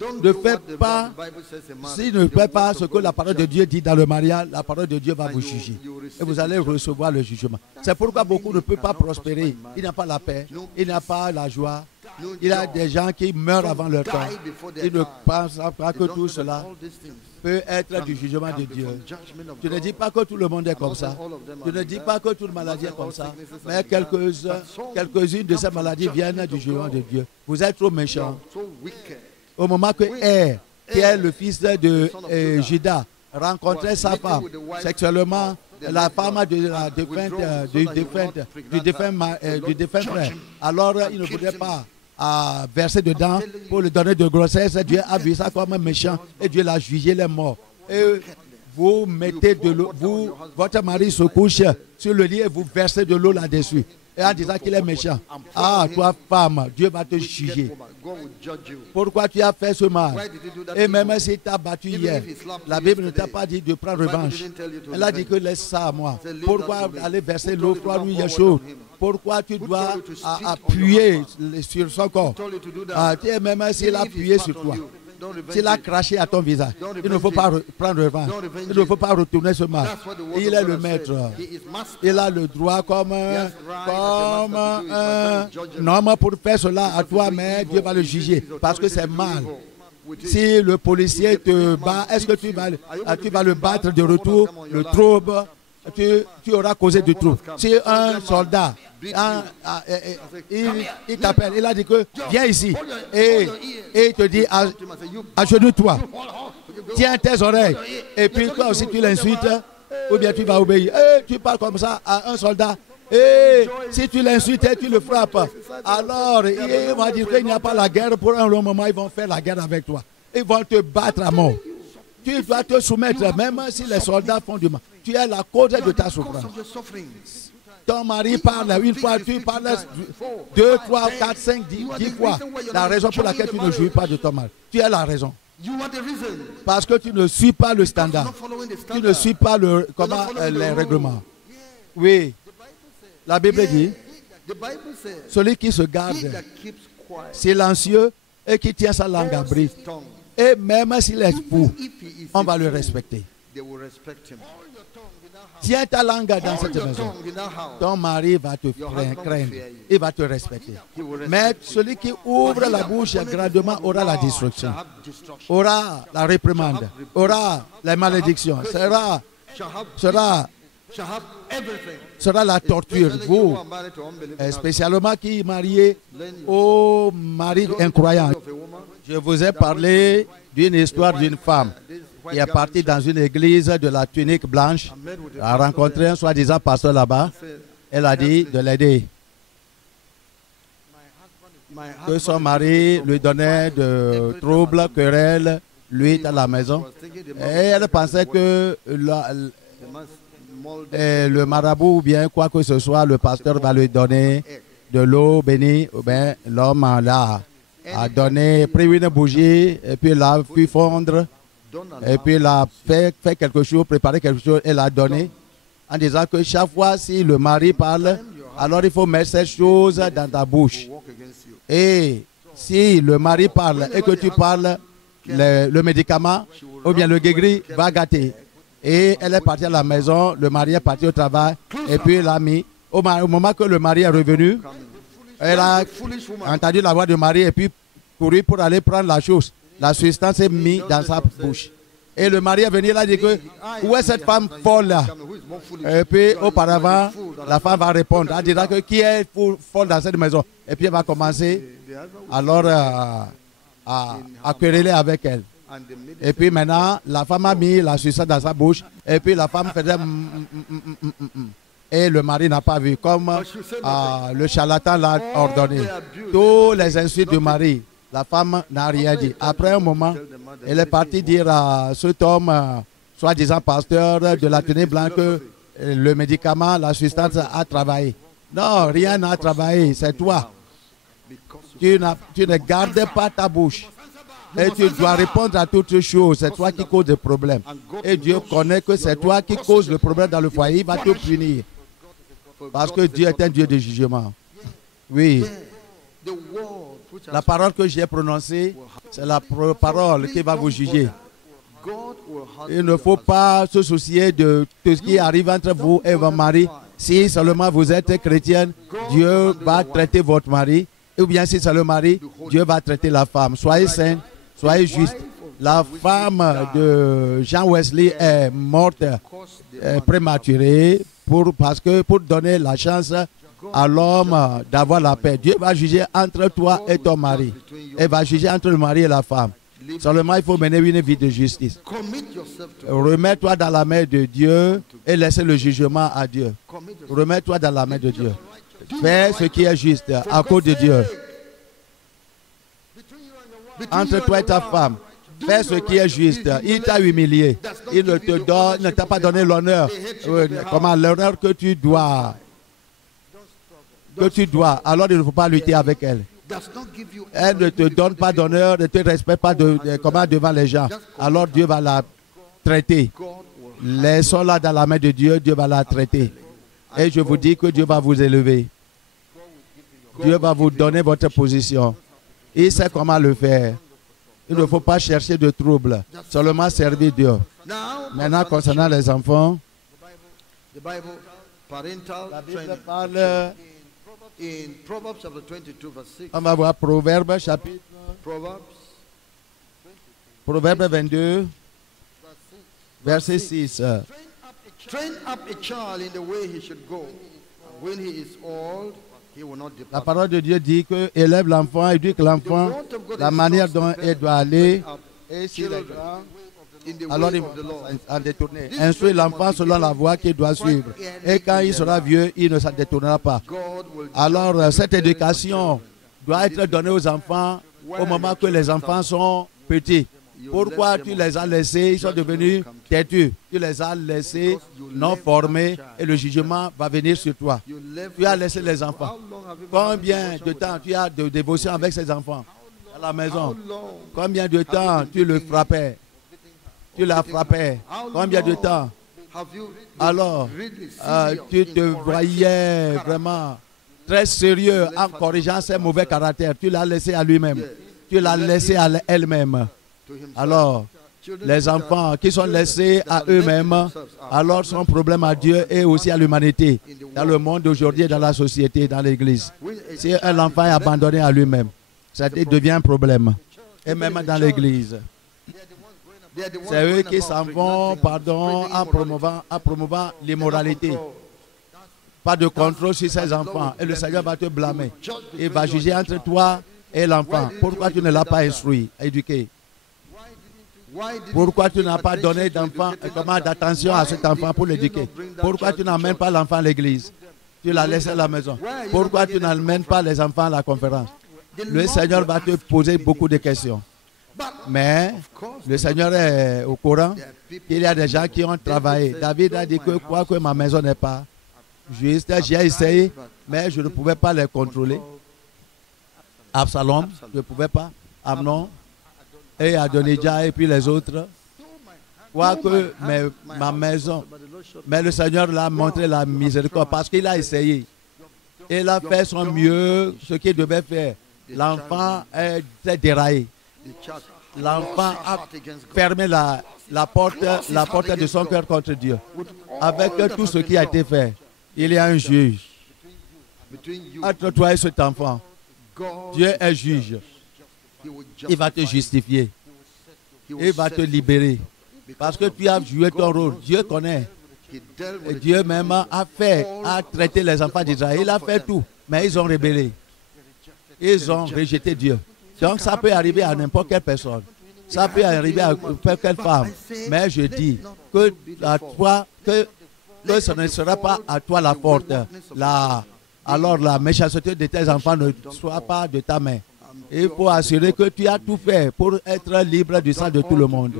Ne Don't do faites what the pas, Bible says in marriage. si ne The faites pas word ce of que God la will parole de judge. Dieu dit dans le mariage, la parole de Dieu va vous And juger. you will Et vous receive allez the judgment. recevoir le jugement. C'est pourquoi beaucoup ne peuvent pas prospérer. Il n'y a pas la paix, il n'y a pas la joie. No Il y a joy. des gens qui meurent Some avant leur temps. die before their Ils ne time. pensent pas They que don't tout know that cela all these things peut être can- du jugement can de be Dieu. from judgment of Je ne God. dis pas que tout le monde est comme not ça. saying all of them Je are ne like dis that. pas que toute maladie est not comme saying ça. all sicknesses are Mais like that. quelques-unes de ces maladies viennent du jugement de Dieu. Vous êtes trop You are méchants. so wicked. Au moment que Er, qui est le fils de Judas, rencontrait sa femme sexuellement, la femme de la défunte, du défunt frère. Alors il ne voulait pas verser dedans pour lui donner de grossesse. Dieu a vu ça comme un méchant et Dieu l'a jugé, il est mort. Et vous mettez de l'eau, votre mari se couche sur le lit et vous versez de l'eau là-dessus. Et en disant qu'il est méchant. Ah, toi femme, Dieu va te juger. God will judge you. Pourquoi tu as fait ce mal? Why did you do that Et même evil? si tu as battu Even hier, if he slapped la you Bible ne t'a yesterday, pas dit de prendre the Bible revanche. didn't tell you to Elle a dit revenge. que laisse ça à moi. Say, leave Pourquoi that to me. aller verser Who l'eau told you to froide come lui il est forward chaud? on him? Pourquoi tu Who dois told you to spit on your appuyer husband? sur son corps? Told you to do that. Ah, tu es même s'il a Even if he appuyé spat sur on toi, you, don't revenge s'il a it. craché à ton visage, Don't il ne faut revenge pas it. prendre revanche. Don't revenge Il ne faut it. pas retourner ce mal. That's what the word Il of est God le has maître. said. He is master. Il a le droit comme right as a master to do it, but God will judge him. un homme pour faire cela à Because toi, he's mais evil. Dieu va le He uses juger his parce que authority c'est to do mal. evil with it. Si le policier te bat, est-ce que tu vas le battre de retour, le trouble, tu auras causé du trouble. Si un soldat, il t'appelle, il a dit que viens ici, et il te dit agenouille-toi, tiens tes oreilles, et puis toi aussi tu l'insultes, ou bien tu vas obéir. Et tu parles comme ça à un soldat. Et si tu l'insultes et tu le frappes, alors ils vont dire qu'il n'y a pas la guerre. Pour un long moment, ils vont faire la guerre avec toi. Ils vont te battre à mort. Tu dois te soumettre, même si les soldats font du mal. Tu es la cause de ta souffrance. Ton mari parle une fois, tu parles 2, 3, 4, 5, 10 fois. La raison pour laquelle tu ne jouis pas de ton mari. Tu es la raison. Parce que tu ne suis pas le standard. Tu ne suis pas les règlements. Oui. La Bible dit, celui qui se garde silencieux et qui tient sa langue à brise, et même s'il est fou, on va le respecter. Tiens ta langue dans cette maison. Ton mari va te craindre. Il va te respecter. Mais celui qui ouvre la bouche grandement aura la destruction, aura la réprimande, aura la malédiction, sera la torture. Vous, spécialement qui est marié au mari incroyant. Je vous ai parlé d'une histoire d'une femme qui est partie dans une église de la tunique blanche, a rencontré un soi-disant pasteur là-bas. Elle a dit de l'aider. Que son mari lui donnait de troubles, querelles, lui à la maison. Et elle pensait que le marabout ou bien quoi que ce soit, le pasteur va lui donner de l'eau bénie. Ben, l'homme là a pris une bougie et puis l'a fait fondre. Et puis il a fait quelque chose, préparé quelque chose et l'a donné en disant que chaque fois si le mari parle, alors il faut mettre cette chose dans ta bouche. Et si le mari parle et que tu parles, le médicament ou bien le guéri va gâter. Et elle est partie à la maison, le mari est parti au travail et puis il a mis, au moment que le mari est revenu, Elle a foolish woman. entendu la voix de Marie et puis couru pour aller prendre la chose. La substance est mise dans sa bouche. Et le mari est venu là et dit que, où est cette femme folle là? Et puis auparavant, la femme va répondre. Elle dira que qui est folle dans cette maison? Et puis elle va commencer alors à quereller avec elle. Et puis maintenant, la femme a mis la substance dans sa bouche. Et puis la femme faisait et le mari n'a pas vu, comme le charlatan l'a ordonné. Tous les insultes du mari, la femme n'a rien dit. Après un moment, elle est partie dire à cet homme, soi-disant pasteur de la tenue blanche, que le médicament, la substance a travaillé. Non, rien n'a travaillé, c'est toi. Tu ne gardes pas ta bouche. Et tu dois répondre à toutes choses. C'est toi qui causes des problèmes. Et Dieu connaît que c'est toi qui causes le problème dans le foyer. Il va te punir. Parce que Dieu est un Dieu de jugement. Oui. La parole que j'ai prononcée, c'est la parole qui va vous juger. Il ne faut pas se soucier de tout ce qui arrive entre vous et votre mari. Si seulement vous êtes chrétienne, Dieu va traiter votre mari. Ou bien si c'est le mari, Dieu va traiter la femme. Soyez saints, soyez justes. La femme de Jean Wesley est morte prématurée pour donner la chance à l'homme d'avoir la paix. Dieu va juger entre toi et ton mari. Il va juger entre le mari et la femme. Seulement, il faut mener une vie de justice. Remets-toi dans la main de Dieu et laissez le jugement à Dieu. Remets-toi dans la main de Dieu. Fais ce qui est juste à cause de Dieu. Entre toi et ta femme, fais ce qui est juste. Il t'a humilié. Il ne t'a pas donné l'honneur. Comment l'honneur que tu dois. Alors il ne faut pas lutter avec elle. Elle ne te donne pas d'honneur, ne te respecte pas devant les gens. Alors Dieu va la traiter. Laissons-la dans la main de Dieu, Dieu va la traiter. Et je vous dis que Dieu va vous élever. Dieu va vous donner votre position. Il sait comment le faire. Il ne faut pas chercher de troubles, seulement servir Dieu. Maintenant, concernant les enfants, la Bible parle. On va voir Proverbe chapitre. Proverbe 22, verset 6. Train up a child in the way he should go. When he is old, he will not depart. La parole de Dieu dit que élève l'enfant, éduque l'enfant, la manière dont il doit aller, et s'il est grand, alors il va en détourner. Instruis l'enfant selon la voie qu'il doit suivre. Et quand il sera vieux, il ne s'en détournera pas. Alors cette éducation doit être donnée aux enfants au moment que les enfants sont petits. Pourquoi tu les as laissés, ils sont devenus têtus. Tu les as laissés non formés et le jugement va venir sur toi. Tu as laissé les enfants. Combien de temps tu as de dévotion avec ces enfants à la maison? Combien de temps tu le frappais? Tu l'as frappé. Combien de temps? Alors, tu te voyais vraiment très sérieux en corrigeant ses mauvais caractères. Tu l'as laissé à lui-même. Tu l'as laissé à elle-même. Alors, les enfants qui sont laissés à eux-mêmes, alors sont problème à Dieu et aussi à l'humanité, dans le monde d'aujourd'hui, dans la société, dans l'église. Si un enfant est abandonné à lui-même, ça devient un problème. Et même dans l'église. C'est eux qui s'en vont, en promouvant l'immoralité. Pas de contrôle sur ces enfants. Et le Seigneur va te blâmer. Il va juger entre toi et l'enfant. Pourquoi tu ne l'as pas instruit, éduqué? Pourquoi tu n'as pas donné d'attention à cet enfant pour l'éduquer? Pourquoi tu n'emmènes pas l'enfant à l'église? Tu l'as laissé à la maison. Pourquoi tu n'emmènes pas les enfants à la conférence? Le Seigneur va te poser beaucoup de questions. Mais le Seigneur est au courant qu'il y a des gens qui ont travaillé. David a dit que quoique ma maison n'est pas juste, j'ai essayé, mais je ne pouvais pas les contrôler. Absalom, je ne pouvais pas. Amnon et Adonijah et puis les autres. Quoique ma maison, mais le Seigneur l'a montré la miséricorde parce qu'il a essayé. Il a fait son mieux, ce qu'il devait faire. L'enfant est déraillé. L'enfant a fermé la porte de son cœur contre Dieu. Avec tout ce qui a été fait, il y a un juge. between you entre toi et cet enfant. God Dieu est juge. he will Il va te justify, justifier. he will Il va te set you libérer. free. Parce que Because tu as of joué ton God rôle. knows Dieu you. connaît. He dealt Et with the Dieu children même of a Israel. a All traité les enfants was d'Israël. Il done a for fait them. tout. Mais ils ont rébellé. Ils ont rejeté Dieu. Donc ça peut arriver à n'importe quelle personne. Ça peut arriver à n'importe quelle femme. Mais je dis que à toi, que ce ne sera pas à toi la faute. Alors la méchanceté de tes enfants ne soit pas de ta main. Il faut assurer que tu as tout fait pour être libre du sang de tout le monde.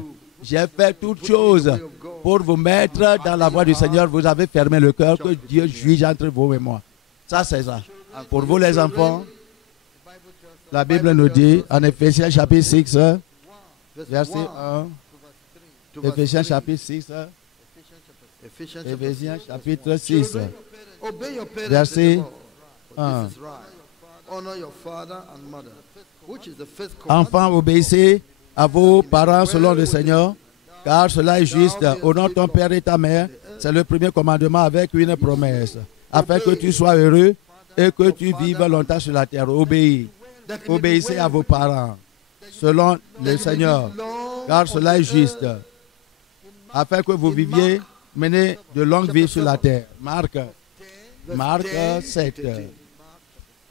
J'ai fait toutes choses pour vous mettre dans la voie du Seigneur. Vous avez fermé le cœur, que Dieu juge entre vous et moi. Ça, c'est ça. Pour vous les enfants, la Bible nous dit en Éphésiens chapitre 6, verset 1. Éphésiens chapitre 6. Éphésiens chapitre 6. Obey your parents Verset in the Lord, for 1. this is right. Honor your father and mother, which is the first commandment. Enfants, obéissez à vos parents selon le Seigneur, car cela est juste. Honore ton père et ta mère. C'est le premier commandement avec une promesse, afin que tu sois heureux et que tu vives longtemps sur la terre. Obéis. Obéissez à vos parents selon le Seigneur, car cela est juste, afin que vous viviez, menez de longues vies sur la terre. Marc 7.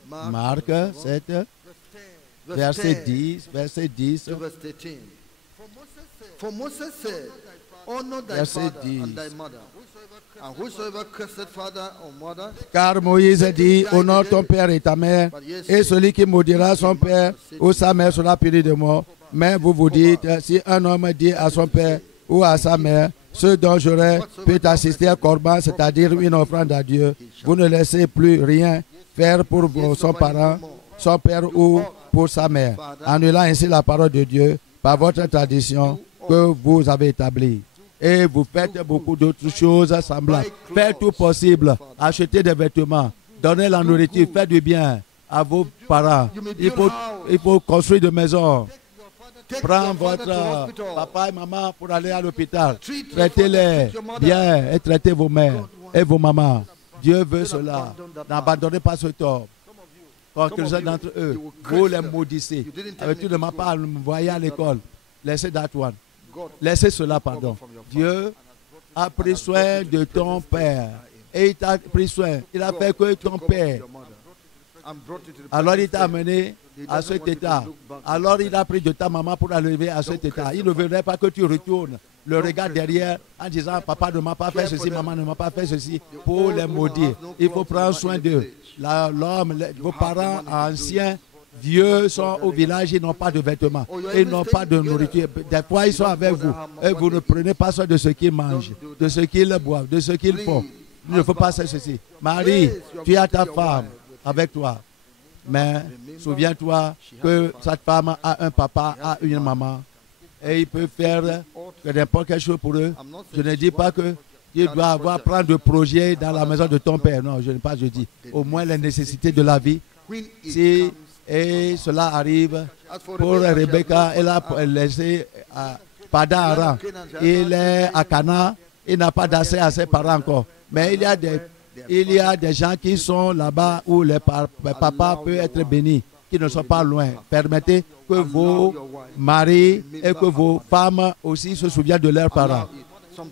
Marc 7, verset 10, verset 10. To verse 13. For Moses said, honor thy Verset father 10. and thy mother, and whosoever curseth father or mother, Car Moïse dit, honore ton père et ta mère, et celui qui maudira son père ou sa mère sera puni de mort. Mais vous vous dites, si un homme dit à son père ou à sa mère, ce dont j'aurais pu t'assister à Corban, c'est-à-dire une offrande à Dieu, vous ne laissez plus rien faire pour son parent, son père ou pour sa mère, annulant ainsi la parole de Dieu par votre tradition que vous avez établie. Et vous faites beaucoup d'autres choses semblables. Faites tout possible. Achetez des vêtements. Donnez la nourriture. Faites du bien à vos parents. Il faut construire des maisons. Prends votre papa et maman pour aller à l'hôpital. Traitez-les bien et traitez vos mères et vos mamans. Dieu veut cela. N'abandonnez pas ce tort. Quelques-uns d'entre eux, vous les maudissez. Avec tu ne m'as pas envoyé à l'école. Laissez that one. Laissez cela, pardon. Dieu a pris soin de ton père. Et il t'a pris soin. Il a fait que ton père. Alors il t'a amené à cet état. Alors il a pris de ta maman pour l'arriver à cet état. Il ne voudrait pas que tu retournes le regard derrière en disant papa ne m'a pas fait ceci, maman ne m'a pas fait ceci, pour les maudire. Il faut prendre soin d'eux. L'homme, vos parents anciens, vieux sont au village, ils n'ont pas de vêtements, ils n'ont pas de nourriture. Des fois ils sont avec vous et vous ne prenez pas soin de ce qu'ils mangent, de ce qu'ils boivent, de ce qu'ils font. Il ne faut pas faire ceci. Marie, tu as ta femme avec toi. Mais souviens-toi que cette femme a un papa, a une maman. Et il peut faire n'importe quelle chose pour eux. Je ne dis pas que tu dois avoir plein de projets dans la maison de ton père. Non, je ne pas, je dis. Au moins les nécessités de la vie. Si et cela arrive pour Rebecca, elle a laissé Padan Aram. Il est à Cana, il n'a pas d'accès à ses parents encore. Mais il y a des gens qui sont là-bas où les papas peuvent être bénis, qui ne sont pas loin. Permettez que vos maris et que vos femmes aussi se souviennent de leurs parents.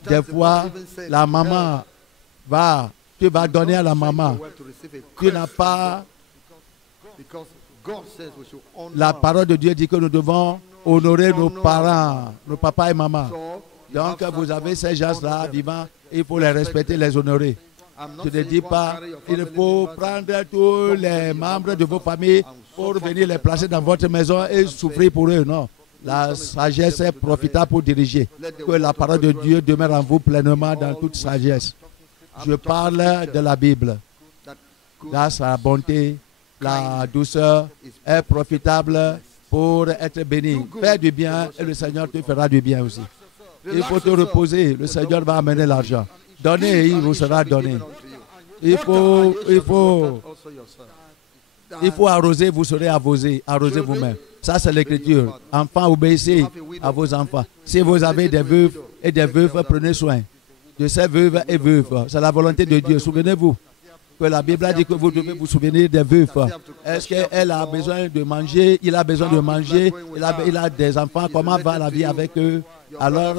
Des fois, la maman tu vas donner à la maman. Tu n'as pas... La parole de Dieu dit que nous devons honorer nos parents, nos papas et maman. Donc, vous avez ces gens-là vivants, il faut les respecter, les honorer. Je ne dis pas, il faut prendre tous les membres de vos familles pour venir les placer dans votre maison et souffrir pour eux. Non. La sagesse est profitable pour diriger. Que la parole de Dieu demeure en vous pleinement dans toute sagesse. Je parle de la Bible. Dans sa bonté, la douceur est profitable pour être béni. Fais du bien et le Seigneur te fera du bien aussi. Il faut te reposer. Le Seigneur va amener l'argent. Donnez et il vous sera donné. Il faut arroser, vous serez arrosé. Arrosez vous-même. Ça, c'est l'écriture. Enfants, obéissez à vos enfants. Si vous avez des veuves et des veufs, prenez soin de ces veuves et veuves. C'est la volonté de Dieu. Souvenez-vous, que la Bible a dit que vous devez vous souvenir des veufs. Est-ce qu'elle a besoin de manger? Il a besoin de manger. Il a des enfants. Comment va la vie avec eux? Alors,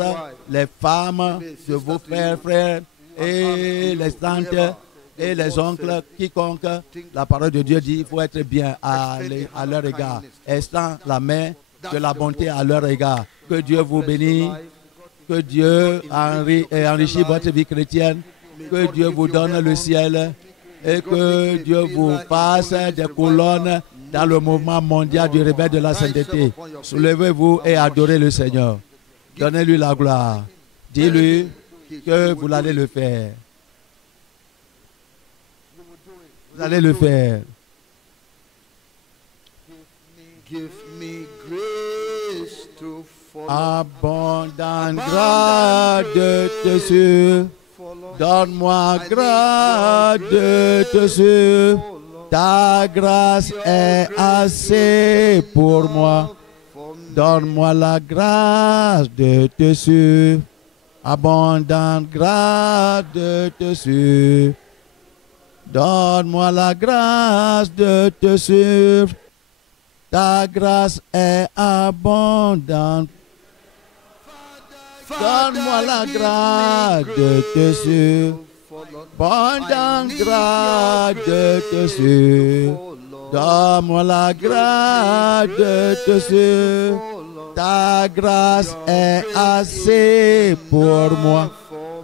les femmes de vos frères et les tantes et les oncles, quiconque, la parole de Dieu dit, il faut être bien à leur égard. Estant la main de la bonté à leur égard. Que Dieu vous bénisse. Que Dieu enrichisse votre vie chrétienne. Que Dieu vous donne le ciel. Et que Dieu vous fasse des colonnes dans le mouvement mondial du réveil de la sainteté. Soulevez-vous et adorez le Seigneur. Donnez-lui la gloire. Dis-lui que vous allez le faire. Vous allez le faire. Give me grace to follow. Abondante grâce de te suivre. Donne-moi grâce de te suivre. Ta grâce est assez pour moi. Donne-moi la grâce de te suivre. Abondante grâce de te suivre. Donne-moi la grâce de te suivre. Ta grâce est abondante. Donne-moi la grâce de te suivre. Abondante grâce de te suivre. Donne-moi la grâce de te suivre. Ta grâce est assez pour moi.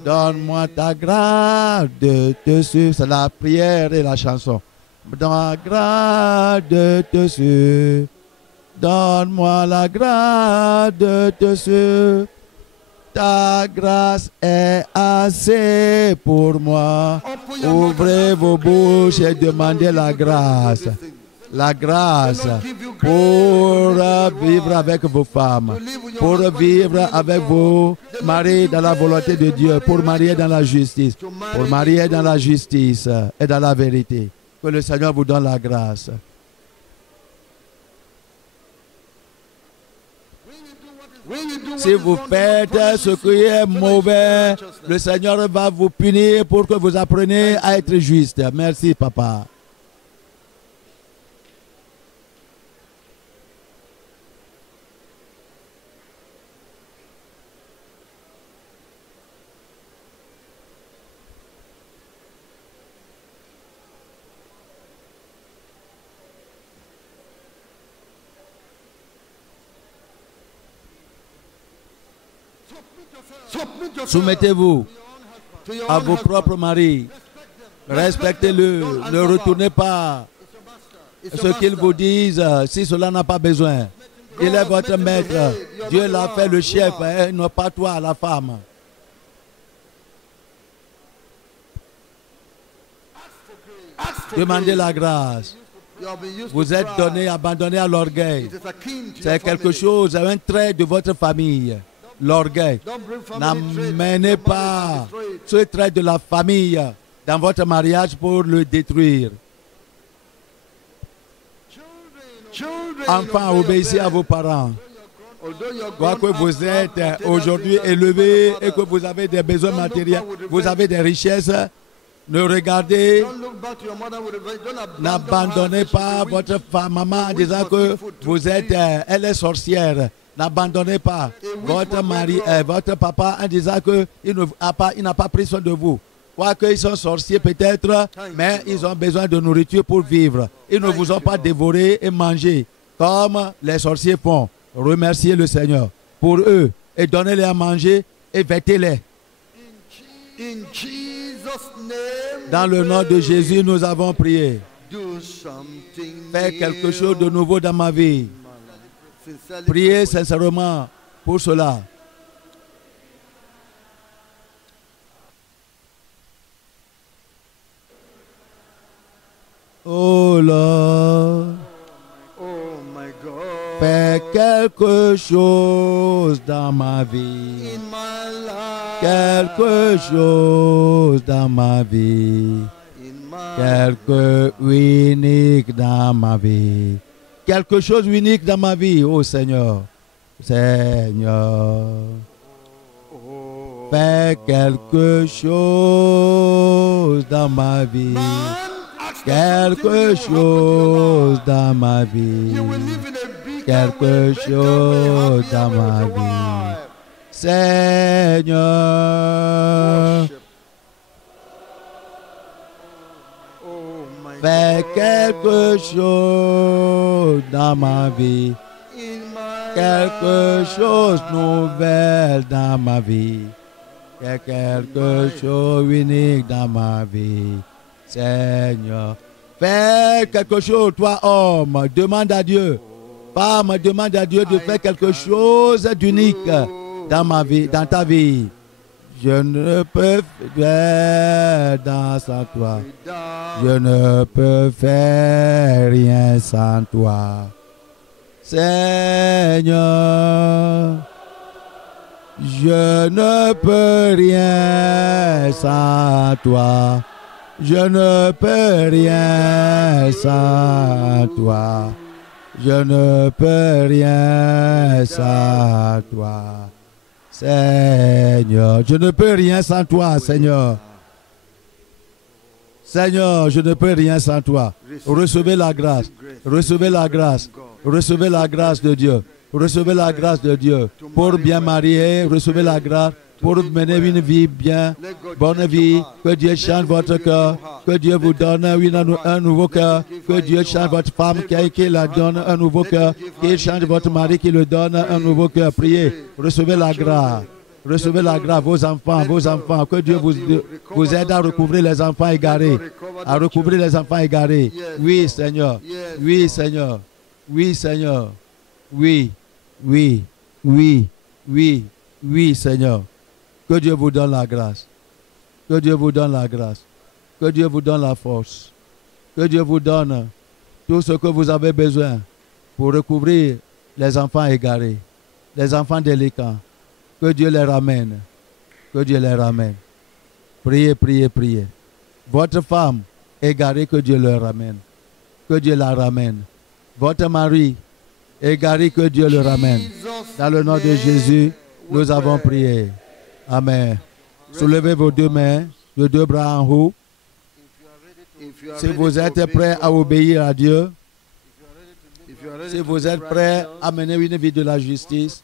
Donne-moi ta grâce de te suivre. C'est la prière et la chanson. Donne-moi la grâce de te suivre. Donne-moi la grâce de te suivre. Ta grâce est assez pour moi. Ouvrez vos bouches et demandez la grâce. La grâce pour vivre avec vos femmes, pour vivre avec vos maris dans la volonté de Dieu, pour marier dans la justice, pour marier dans la justice et dans la vérité. Que le Seigneur vous donne la grâce. Si vous faites ce qui est mauvais, le Seigneur va vous punir pour que vous appreniez à être juste. Merci, papa. Soumettez-vous à vos propres maris. Respectez-le. Ne retournez pas ce qu'ils vous disent si cela n'a pas besoin. Il est votre maître. Dieu l'a fait le chef, et non pas toi, la femme. Demandez la grâce. Vous êtes abandonné à l'orgueil. C'est quelque chose, un trait de votre famille. L'orgueil. N'amenez pas ce trait de la famille dans votre mariage pour le détruire. Enfants, obéissez à vos parents. Quoique vous êtes aujourd'hui élevé et que vous avez des besoins matériels, vous avez des richesses, ne regardez, n'abandonnez pas votre maman en disant que vous êtes, elle est sorcière. N'abandonnez pas votre mari, votre papa en disant qu'il n'a pas pris soin de vous. Quoiqu'ils sont sorciers peut-être, mais ils ont besoin de nourriture pour vivre. Ils ne vous ont pas dévoré et mangé comme les sorciers font. Remerciez le Seigneur pour eux et donnez-les à manger et vêtez-les. Dans le nom de Jésus, nous avons prié. Fais quelque chose de nouveau dans ma vie. Priez sincèrement pour cela. Oh Lord, fais quelque chose dans ma vie. Quelque chose dans ma vie. Quelque unique dans ma vie. Quelque chose unique dans ma vie, oh Seigneur. Seigneur. Fais quelque chose dans ma vie. Quelque chose dans ma vie. Quelque chose dans ma vie. Seigneur, fais quelque chose dans ma vie. Quelque chose de nouvel dans ma vie. Quelque chose unique dans ma vie. Seigneur, fais quelque chose, toi homme, demande à Dieu. Femme, demande à Dieu de faire quelque chose d'unique dans ma vie, dans ta vie. Je ne peux faire dans sans toi. Je ne peux faire rien sans toi. Seigneur, je ne peux rien sans toi. Je ne peux rien sans toi. Je ne peux rien sans toi. Seigneur, je ne peux rien sans toi, Seigneur. Seigneur, je ne peux rien sans toi. Recevez la grâce. Recevez la grâce. Recevez la grâce de Dieu. Recevez la grâce de Dieu. Pour bien marier, recevez la grâce. Pour mener une vie bien, bonne vie, que Dieu change votre cœur, que Dieu vous donne un nouveau cœur, que Dieu change votre femme, qu'il la donne un nouveau cœur, qu'il change votre mari, qu'il le donne un nouveau cœur. Priez, recevez la grâce. Recevez la grâce, vos enfants, que Dieu vous aide à recouvrir les enfants égarés, à recouvrir les enfants égarés. Oui, Seigneur, oui, Seigneur, oui, Seigneur, oui, oui, oui, oui, oui, Seigneur. Que Dieu vous donne la grâce. Que Dieu vous donne la grâce. Que Dieu vous donne la force. Que Dieu vous donne tout ce que vous avez besoin pour recouvrir les enfants égarés, les enfants délicats. Que Dieu les ramène. Que Dieu les ramène. Priez, priez, priez. Votre femme égarée, que Dieu le ramène. Que Dieu la ramène. Votre mari égaré, que Dieu le ramène. Dans le nom de Jésus, nous avons prié. Amen. Soulevez vos deux mains, vos deux bras en haut. Si vous êtes prêts à obéir à Dieu, si vous êtes prêts à mener une vie de la justice,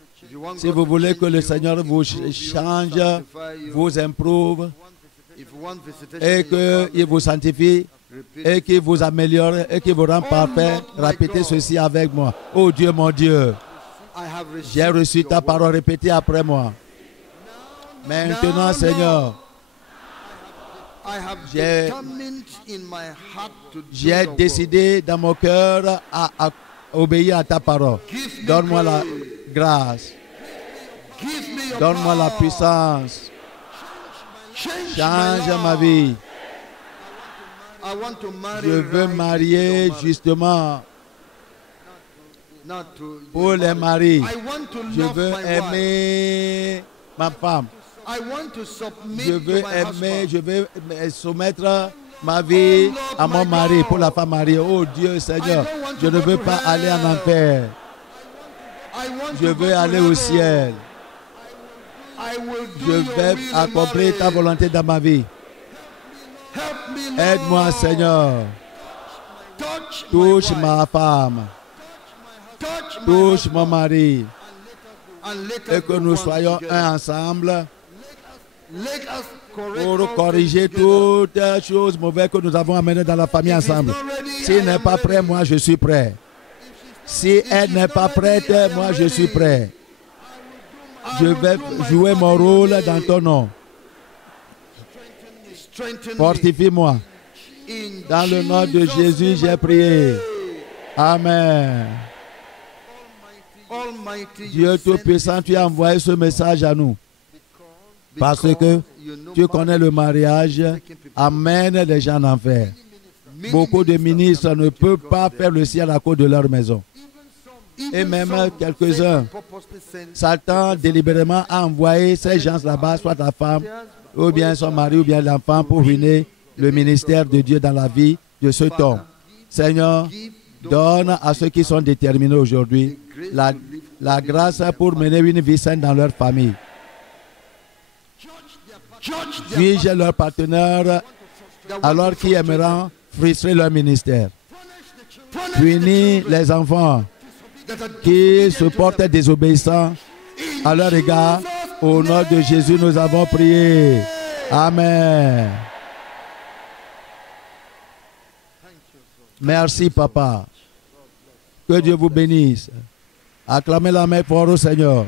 si vous voulez que le Seigneur vous change, vous improuve, et qu'il vous sanctifie, et qu'il vous améliore, et qu'il vous rend parfait, répétez ceci avec moi. Oh Dieu, mon Dieu, j'ai reçu ta parole, répétez après moi. Maintenant, Seigneur, j'ai décidé dans mon cœur à obéir à ta parole. Donne-moi la grâce. Donne-moi la puissance. Change ma vie. Je veux marier justement pour les maris. Je veux aimer ma femme. Je veux aimer, je veux soumettre ma vie à mon mari, pour la femme mariée. Oh Dieu Seigneur, je ne veux pas aller en enfer. Je veux aller au ciel. Je vais accomplir ta volonté dans ma vie. Aide-moi Seigneur. Touche ma femme. Touche mon mari. Et que nous soyons un ensemble pour corriger toutes les choses mauvaises que nous avons amenées dans la famille ensemble. S'il n'est pas prêt, moi je suis prêt. Si elle n'est pas prête, moi je suis prêt. Je vais jouer mon rôle dans ton nom. Fortifie-moi. Dans le nom de Jésus, j'ai prié. Amen. Dieu Tout-Puissant, tu as envoyé ce message à nous. Parce que tu connais le mariage, amène les gens en enfer. Beaucoup de ministres ne peuvent pas faire le ciel à cause de leur maison. Et même quelques-uns, Satan délibérément a envoyé ces gens là-bas, soit la femme, ou bien son mari, ou bien l'enfant, pour ruiner le ministère de Dieu dans la vie de cet homme. Seigneur, donne à ceux qui sont déterminés aujourd'hui la grâce pour mener une vie saine dans leur famille. Suis-je leur partenaire alors qu'ils aimeront frustrer leur ministère? Punis les enfants qui se portent désobéissants à leur égard. Au nom de Jésus, nous avons prié. Amen. Merci, Papa. Que Dieu vous bénisse. Acclamez la main fort au Seigneur.